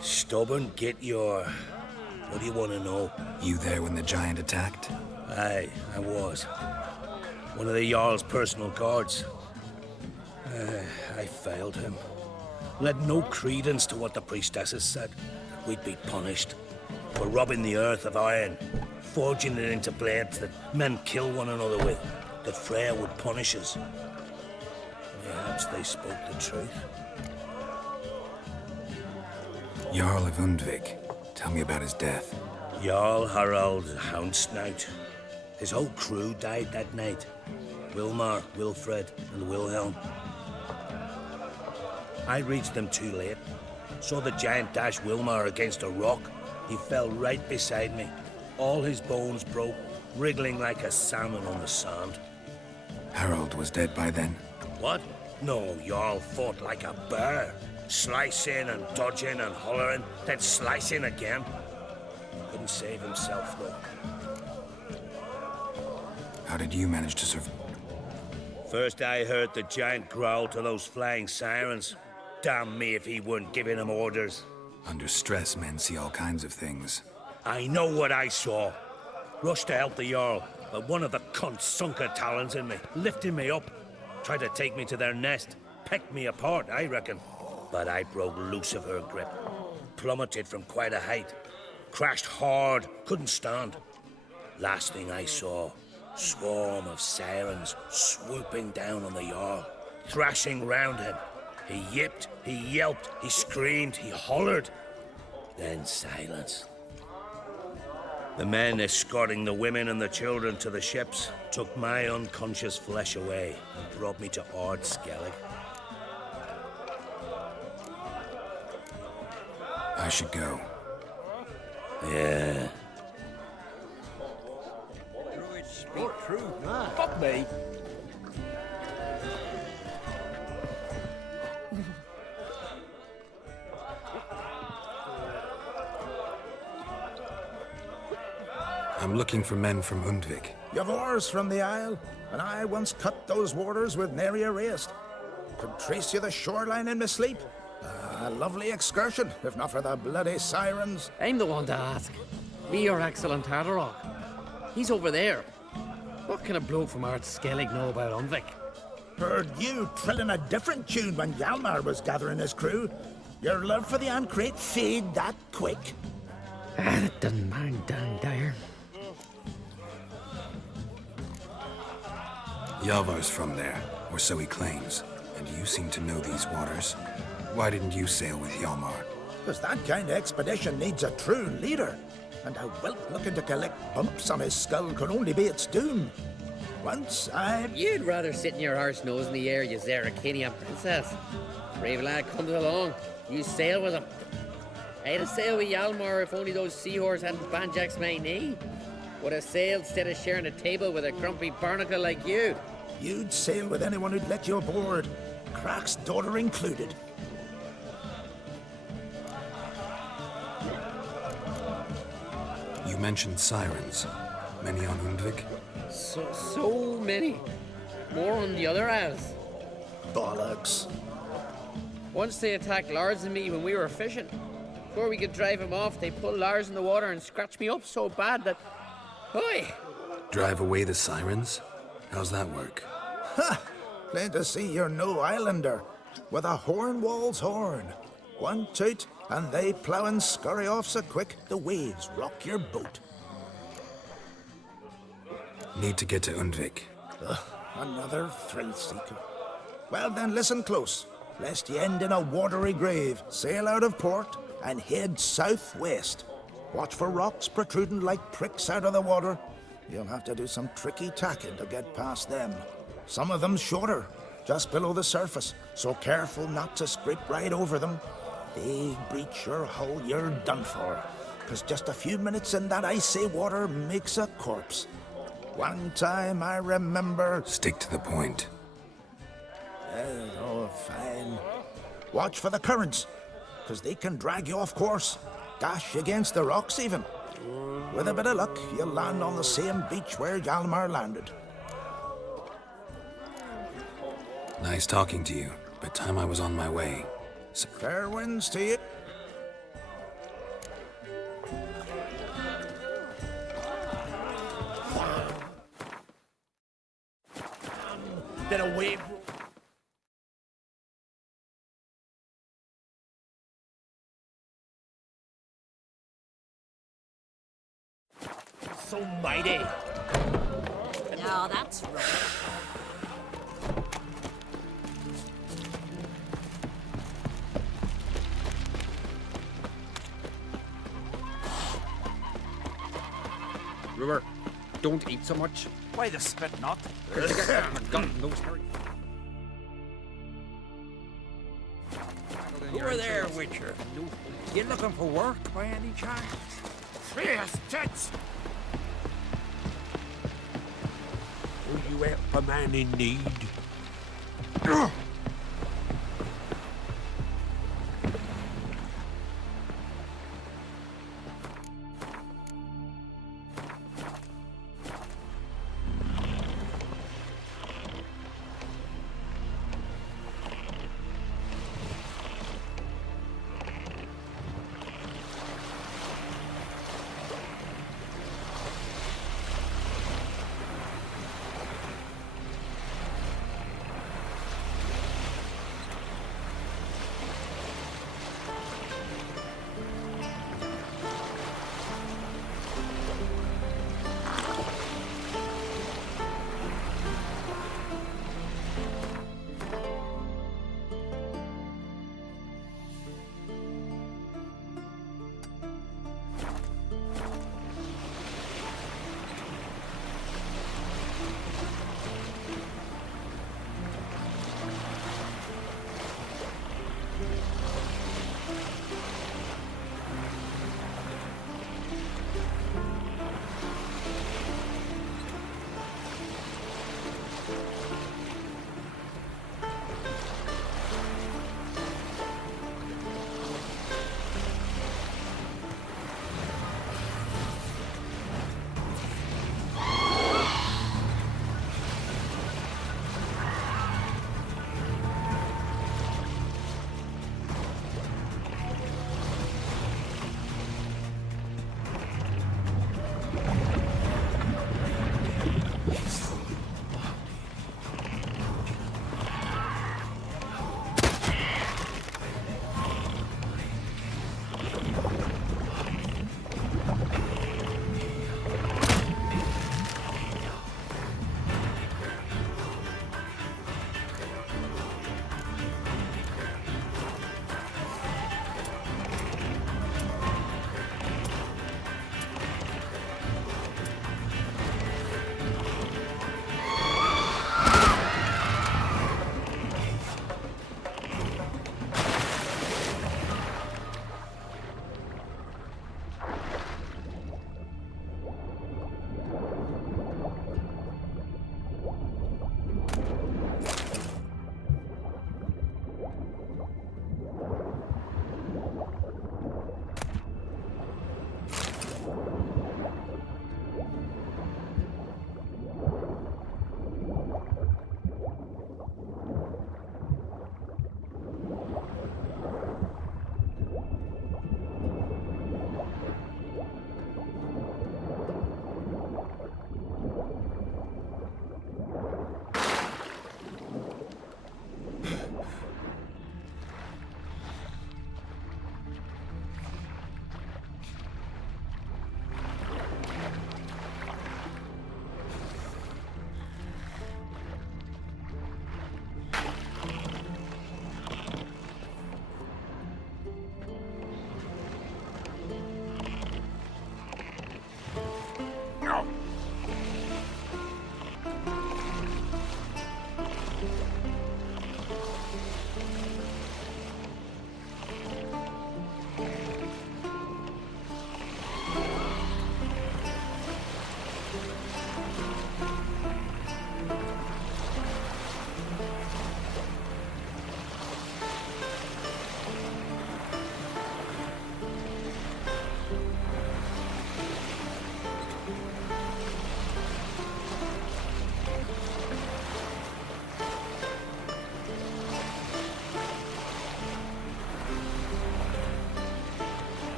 Stubborn, get your... What do you want to know? You there when the giant attacked? Aye, I was. One of the Jarl's personal guards. I failed him. Led no credence to what the priestesses said. We'd be punished. For robbing the earth of iron, forging it into blades that men kill one another with, that Freya would punish us. Perhaps they spoke the truth. Jarl of Undvik. Tell me about his death. Jarl Harald Houndsnout. His whole crew died that night. Wilmar, Wilfred, and Wilhelm. I reached them too late. Saw the giant dash Wilmar against a rock. He fell right beside me. All his bones broke, wriggling like a salmon on the sand. Harold was dead by then? What? No, Jarl fought like a bear. Slicing and dodging and hollering, then slicing again. Couldn't save himself, though. How did you manage to survive? First I heard the giant growl to those flying sirens. Damn me if he weren't giving them orders. Under stress, men see all kinds of things. I know what I saw. Rushed to help the Jarl, but one of the cunts sunk her talons in me, lifting me up. Tried to take me to their nest. Pecked me apart, I reckon. But I broke loose of her grip. Plummeted from quite a height. Crashed hard, couldn't stand. Last thing I saw, swarm of sirens swooping down on the Jarl, thrashing round him. He yipped, he yelped, he screamed, he hollered. Then silence. The men escorting the women and the children to the ships took my unconscious flesh away and brought me to Ard Skellig. I should go. Yeah. Druids speak truth. Fuck me. I'm looking for men from Undvik. You've oars from the Isle, and I once cut those waters with nary a race. Could trace you the shoreline in my sleep. A lovely excursion, if not for the bloody sirens. I'm the one to ask. Me, your excellent Tartarok. He's over there. What can a bloke from Art Skellig know about Undvik? Heard you trilling a different tune when Hjalmar was gathering his crew. Your love for the Ancrate fade that quick. It doesn't mind down there. Yavar's from there, or so he claims. And you seem to know these waters. Why didn't you sail with Hjalmar? Because that kind of expedition needs a true leader. And a whelp looking to collect bumps on his skull could only be its doom. Once You'd rather sit in your arse nose in the air, you Zarakinian princess. Brave lad comes along, you sail with him. I'd have sailed with Hjalmar if only those seahorses hadn't banjaxed my knee. Would have sailed instead of sharing a table with a grumpy barnacle like you. You'd sail with anyone who'd let you aboard, Crack's daughter included. You mentioned sirens. Many on Undvik? So many. More on the other isles. Bollocks. Once they attacked Lars and me when we were fishing. Before we could drive him off, they pulled Lars in the water and scratched me up so bad that... Oi! Drive away the sirens? How's that work? Ha! Plain to see you're no islander. With a Hornwall's horn. One toot, and they plough and scurry off so quick the waves rock your boat. Need to get to Undvik. Another thrill seeker. Well then, listen close, lest ye end in a watery grave. Sail out of port and head southwest. Watch for rocks protruding like pricks out of the water. You'll have to do some tricky tacking to get past them. Some of them shorter, just below the surface, so careful not to scrape right over them. They breach your hull, you're done for. 'Cause just a few minutes in that icy water makes a corpse. One time I remember... Stick to the point. Oh, fine. Watch for the currents, 'cause they can drag you off course. Dash against the rocks even. With a bit of luck, you'll land on the same beach where Hjalmar landed. Nice talking to you, but time I was on my way. Fair winds to you. Then a wave. So mighty. No, that's wrong. River, don't eat so much. Why the spit not? God knows hurry. Who are there, Witcher? You looking for work by any chance? Fierce tits! Will you help a man in need?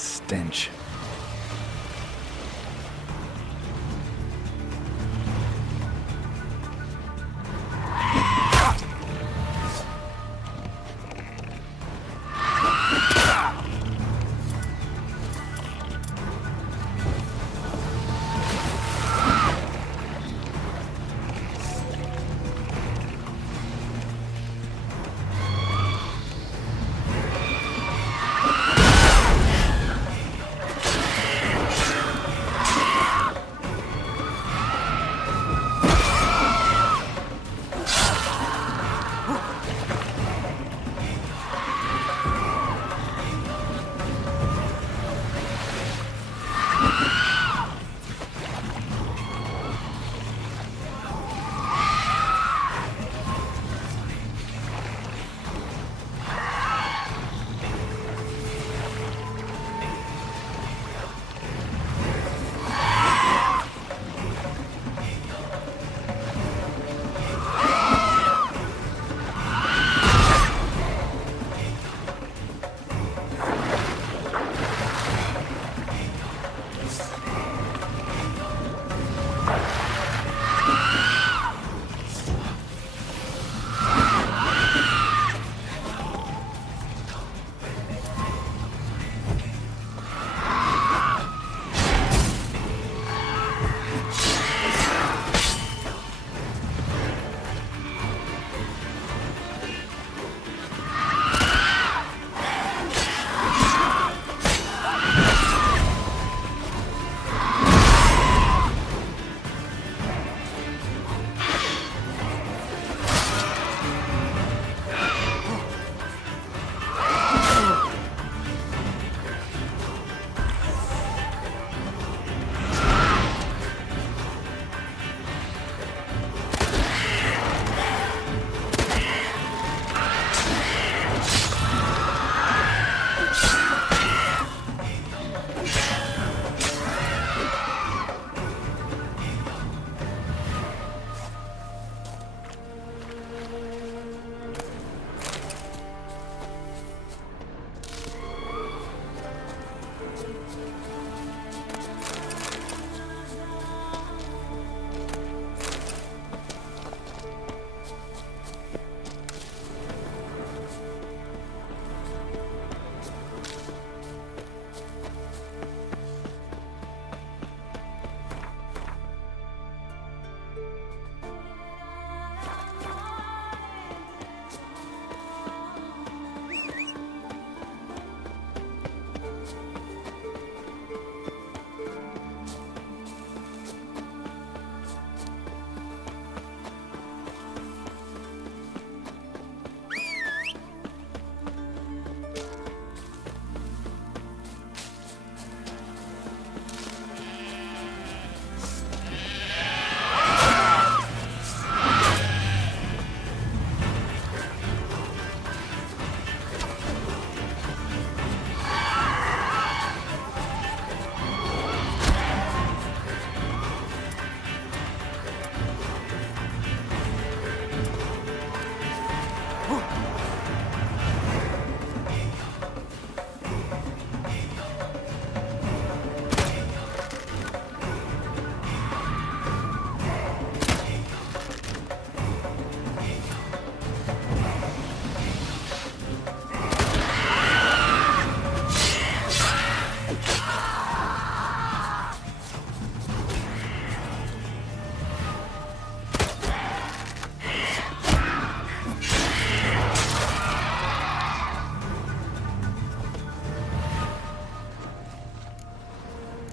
stench.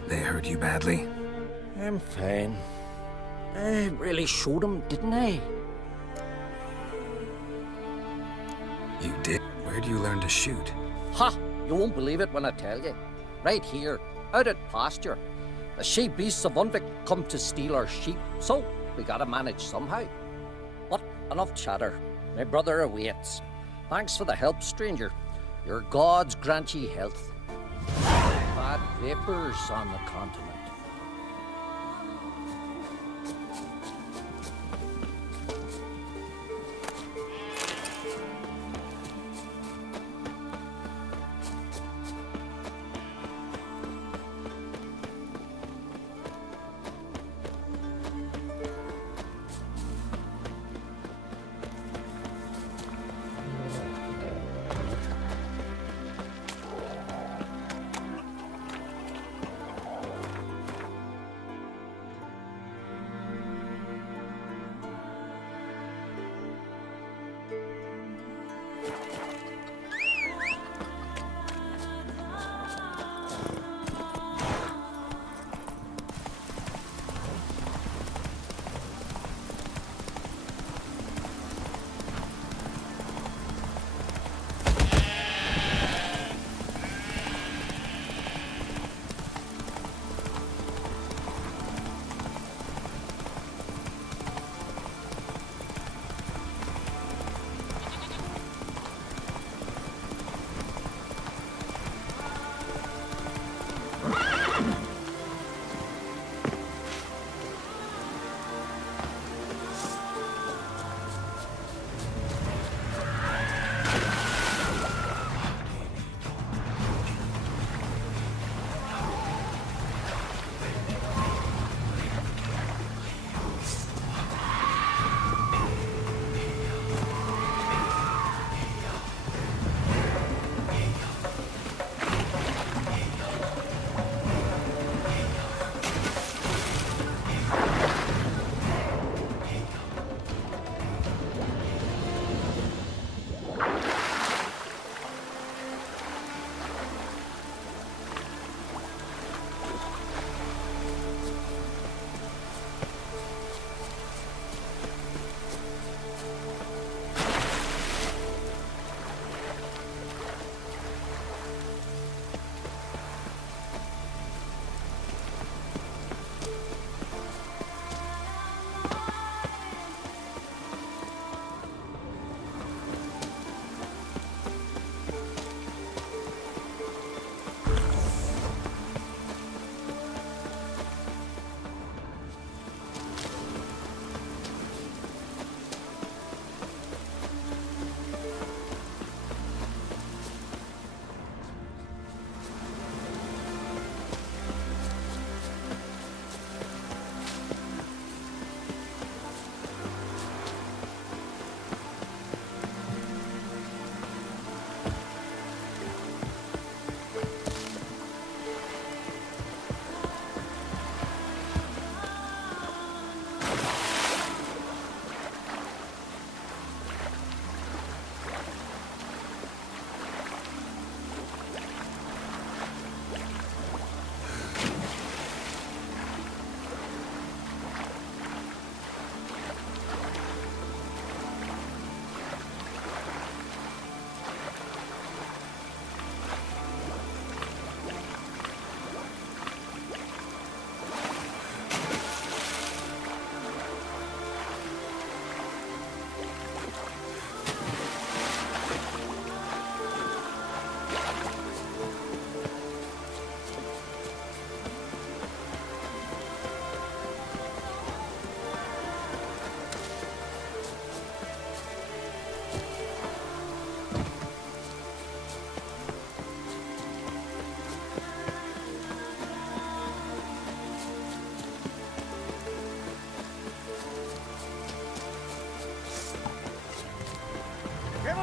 They hurt you badly? I'm fine. I really showed him, didn't I? You did? Where do you learn to shoot? Ha! You won't believe it when I tell you. Right here, out at pasture. The she beasts of Unvik come to steal our sheep, so we gotta manage somehow. But enough chatter. My brother awaits. Thanks for the help, stranger. Your gods grant ye health. Bad vapors on the continent.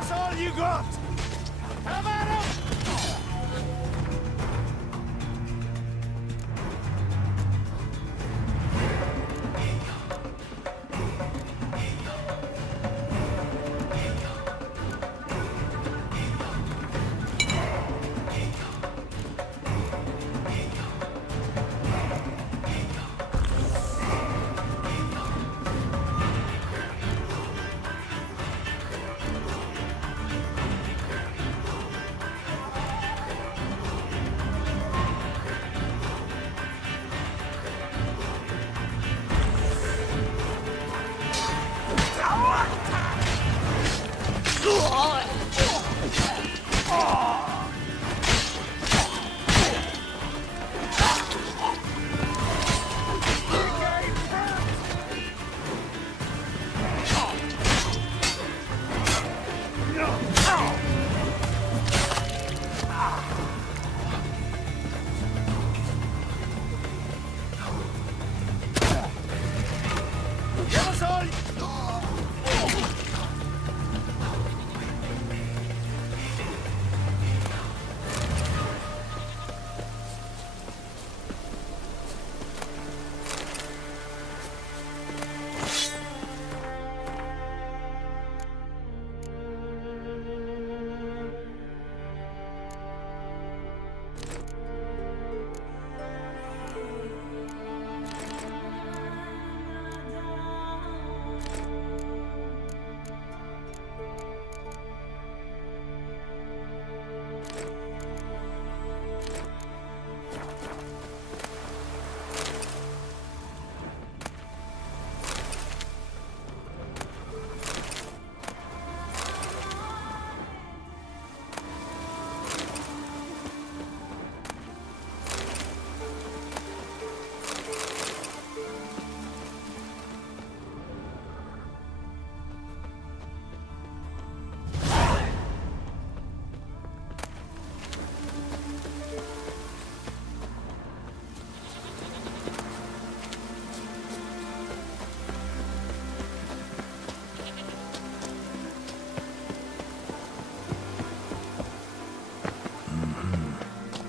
us all you got! Come at him!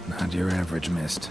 Not your average mist.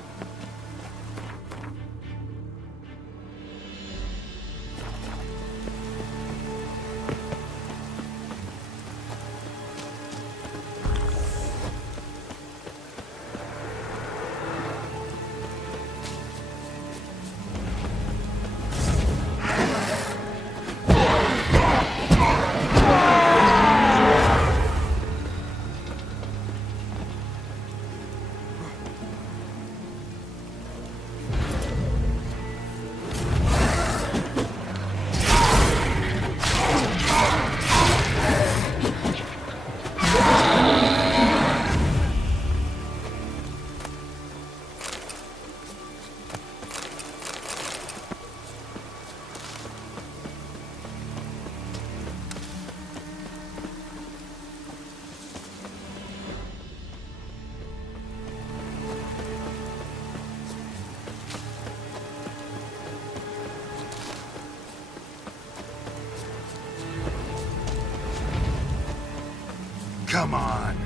Come on.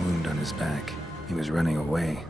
Wound on his back. He was running away.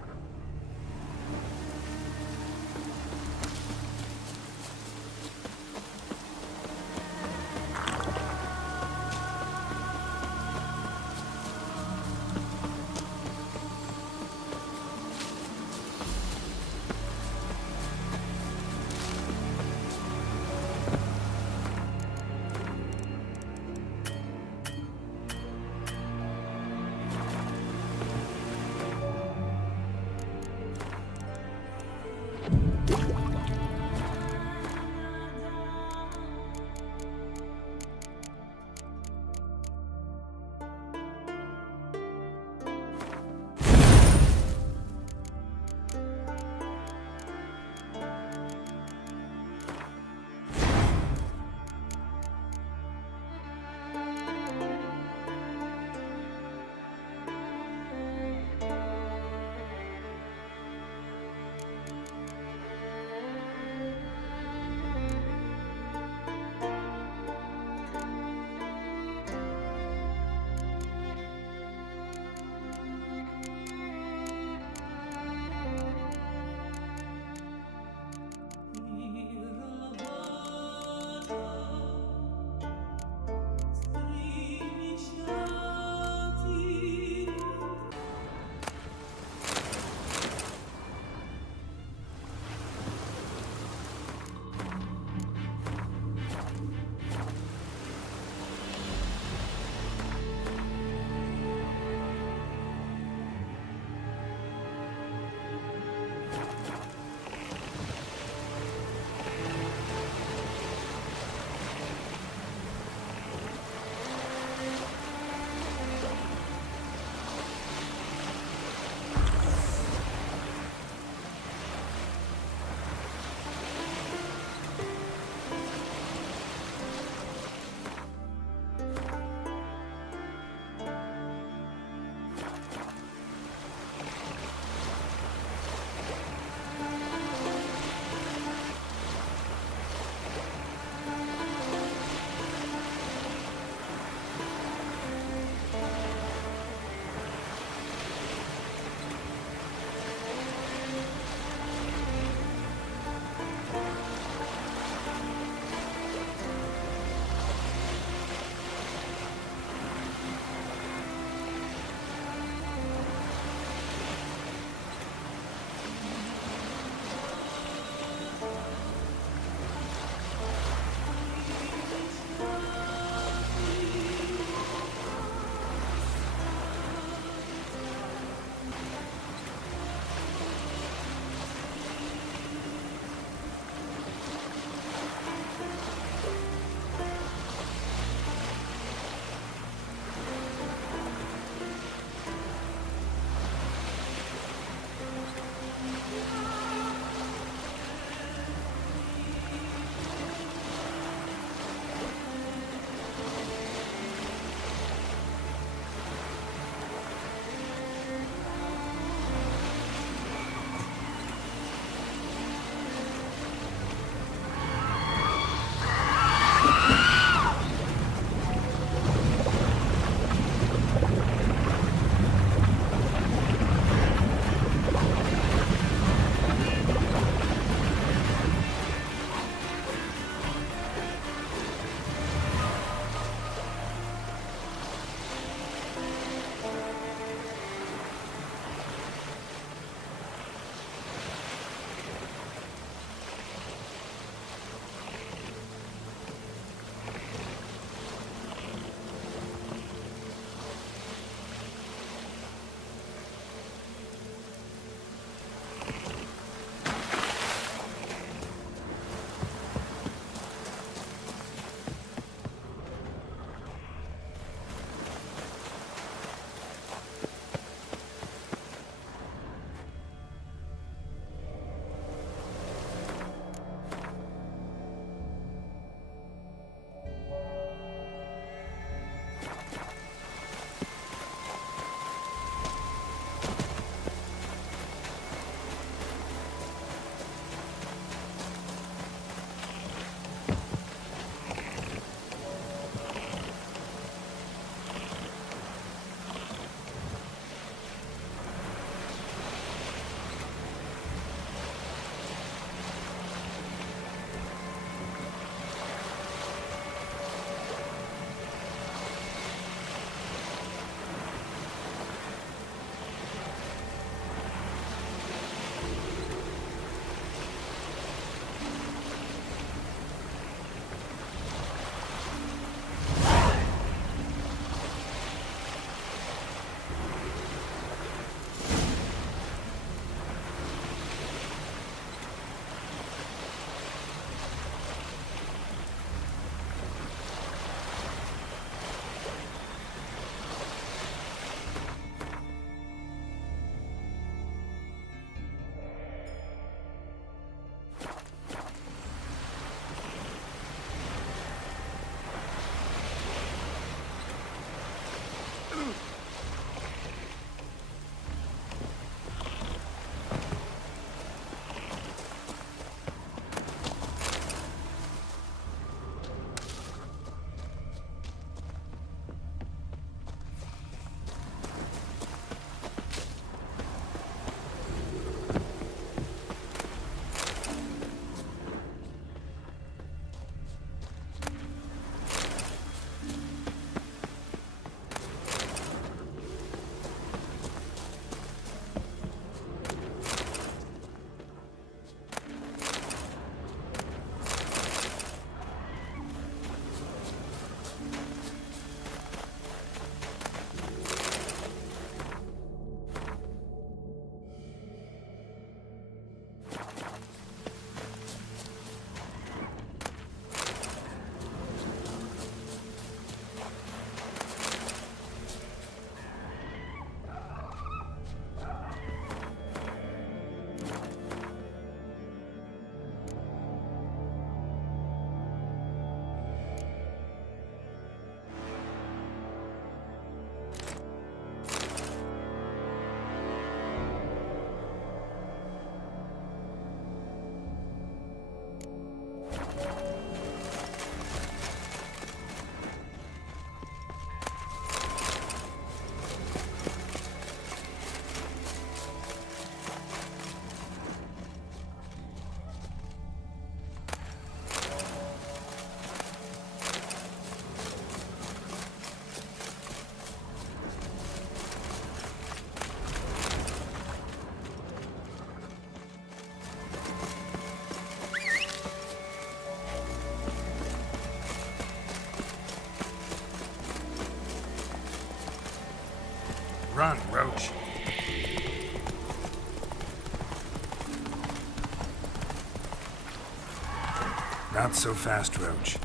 Not so fast, Roach.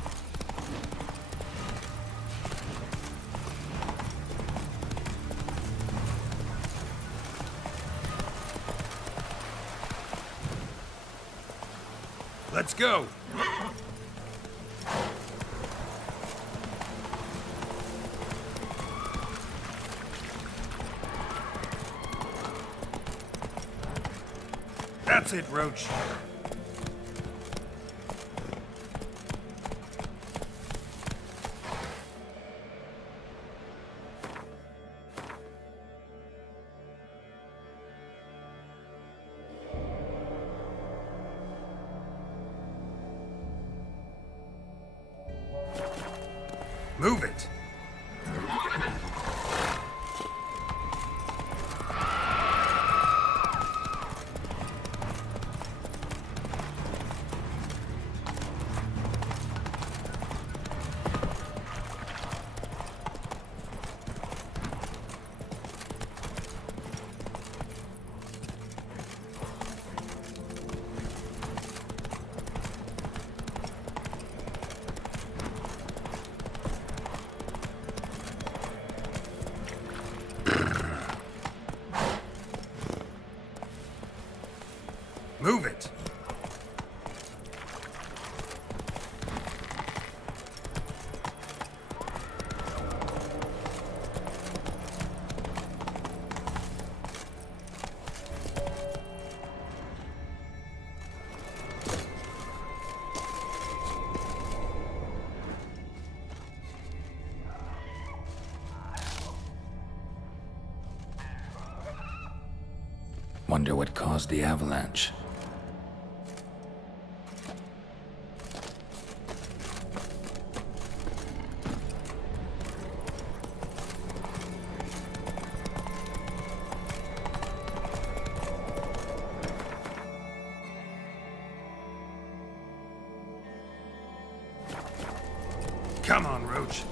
Let's go! That's it, Roach. Move it! Move it! Wonder what caused the avalanche. Come on, Roach.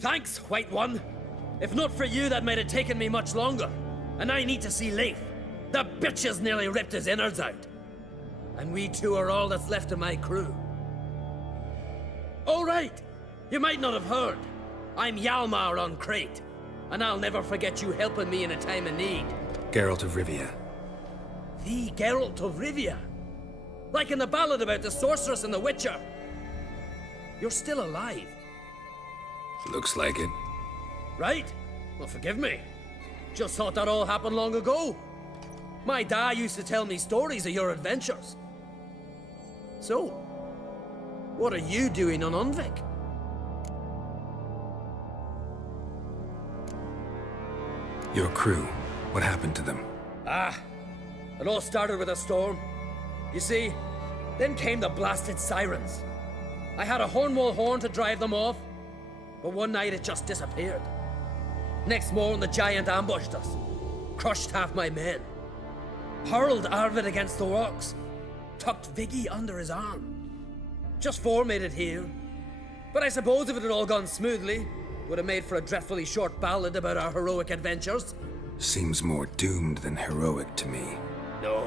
Thanks, White One. If not for you, that might have taken me much longer. And I need to see Leif. The bitch has nearly ripped his innards out. And we two are all that's left of my crew. All right. You might not have heard. I'm Hjalmar on Crete. and I'll never forget you helping me in a time of need. Geralt of Rivia. The Geralt of Rivia? Like in the ballad about the sorceress and the witcher. You're still alive. Looks like it. Right? Well, forgive me. Just thought that all happened long ago. My dad used to tell me stories of your adventures. So, what are you doing on Unvik? Your crew, what happened to them? It all started with a storm. You see, then came the blasted sirens. I had a Hornwall horn to drive them off, but one night it just disappeared. Next morning, the giant ambushed us, crushed half my men, hurled Arvid against the rocks, tucked Viggy under his arm. Just four made it here. But I suppose if it had all gone smoothly, would have made for a dreadfully short ballad about our heroic adventures. Seems more doomed than heroic to me. No.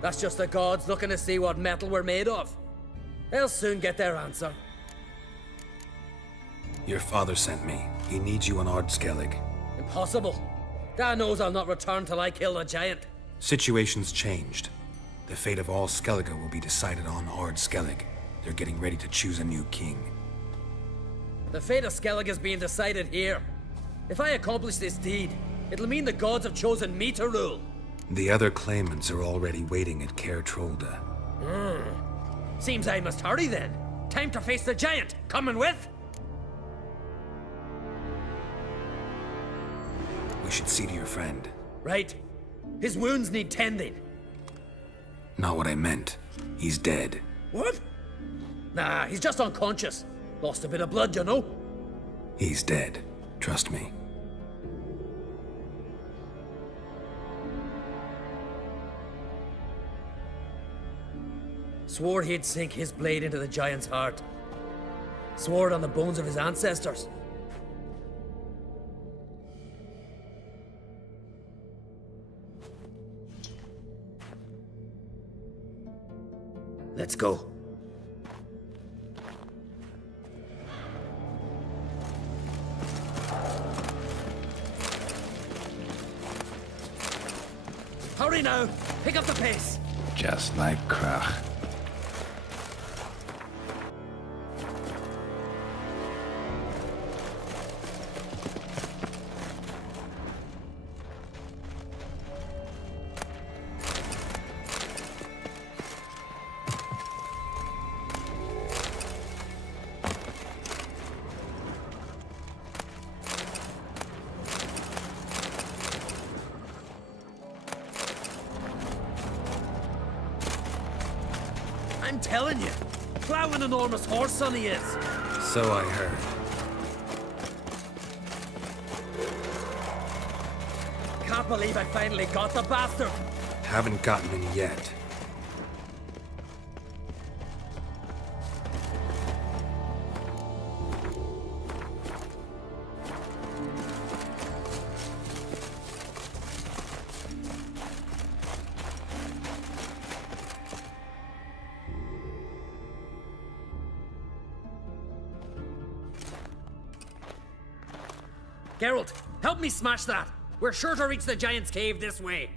That's just the gods looking to see what metal we're made of. They'll soon get their answer. Your father sent me. He needs you on Ardskellig. Impossible. Dad knows I'll not return till I kill the giant. Situation's changed. The fate of all Skellige will be decided on Ardskellig. They're getting ready to choose a new king. The fate of Skellig is being decided here. If I accomplish this deed, it'll mean the gods have chosen me to rule. The other claimants are already waiting at Caer Trolda. Seems I must hurry then. Time to face the giant. Coming with? We should see to your friend. Right. His wounds need tending. Not what I meant. He's dead. What? Nah, he's just unconscious. Lost a bit of blood, you know. He's dead. Trust me. Swore he'd sink his blade into the giant's heart. Swore it on the bones of his ancestors. Let's go. Hurry now! Pick up the pace! Just like Krach. I'm telling you, plow an enormous horse son he is. So I heard. Can't believe I finally got the bastard. Haven't gotten him yet. Geralt, help me smash that. We're sure to reach the giant's cave this way.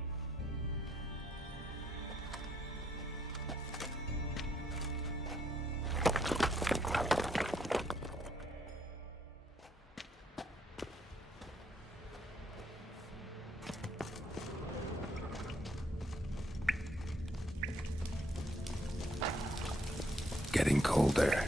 Getting colder.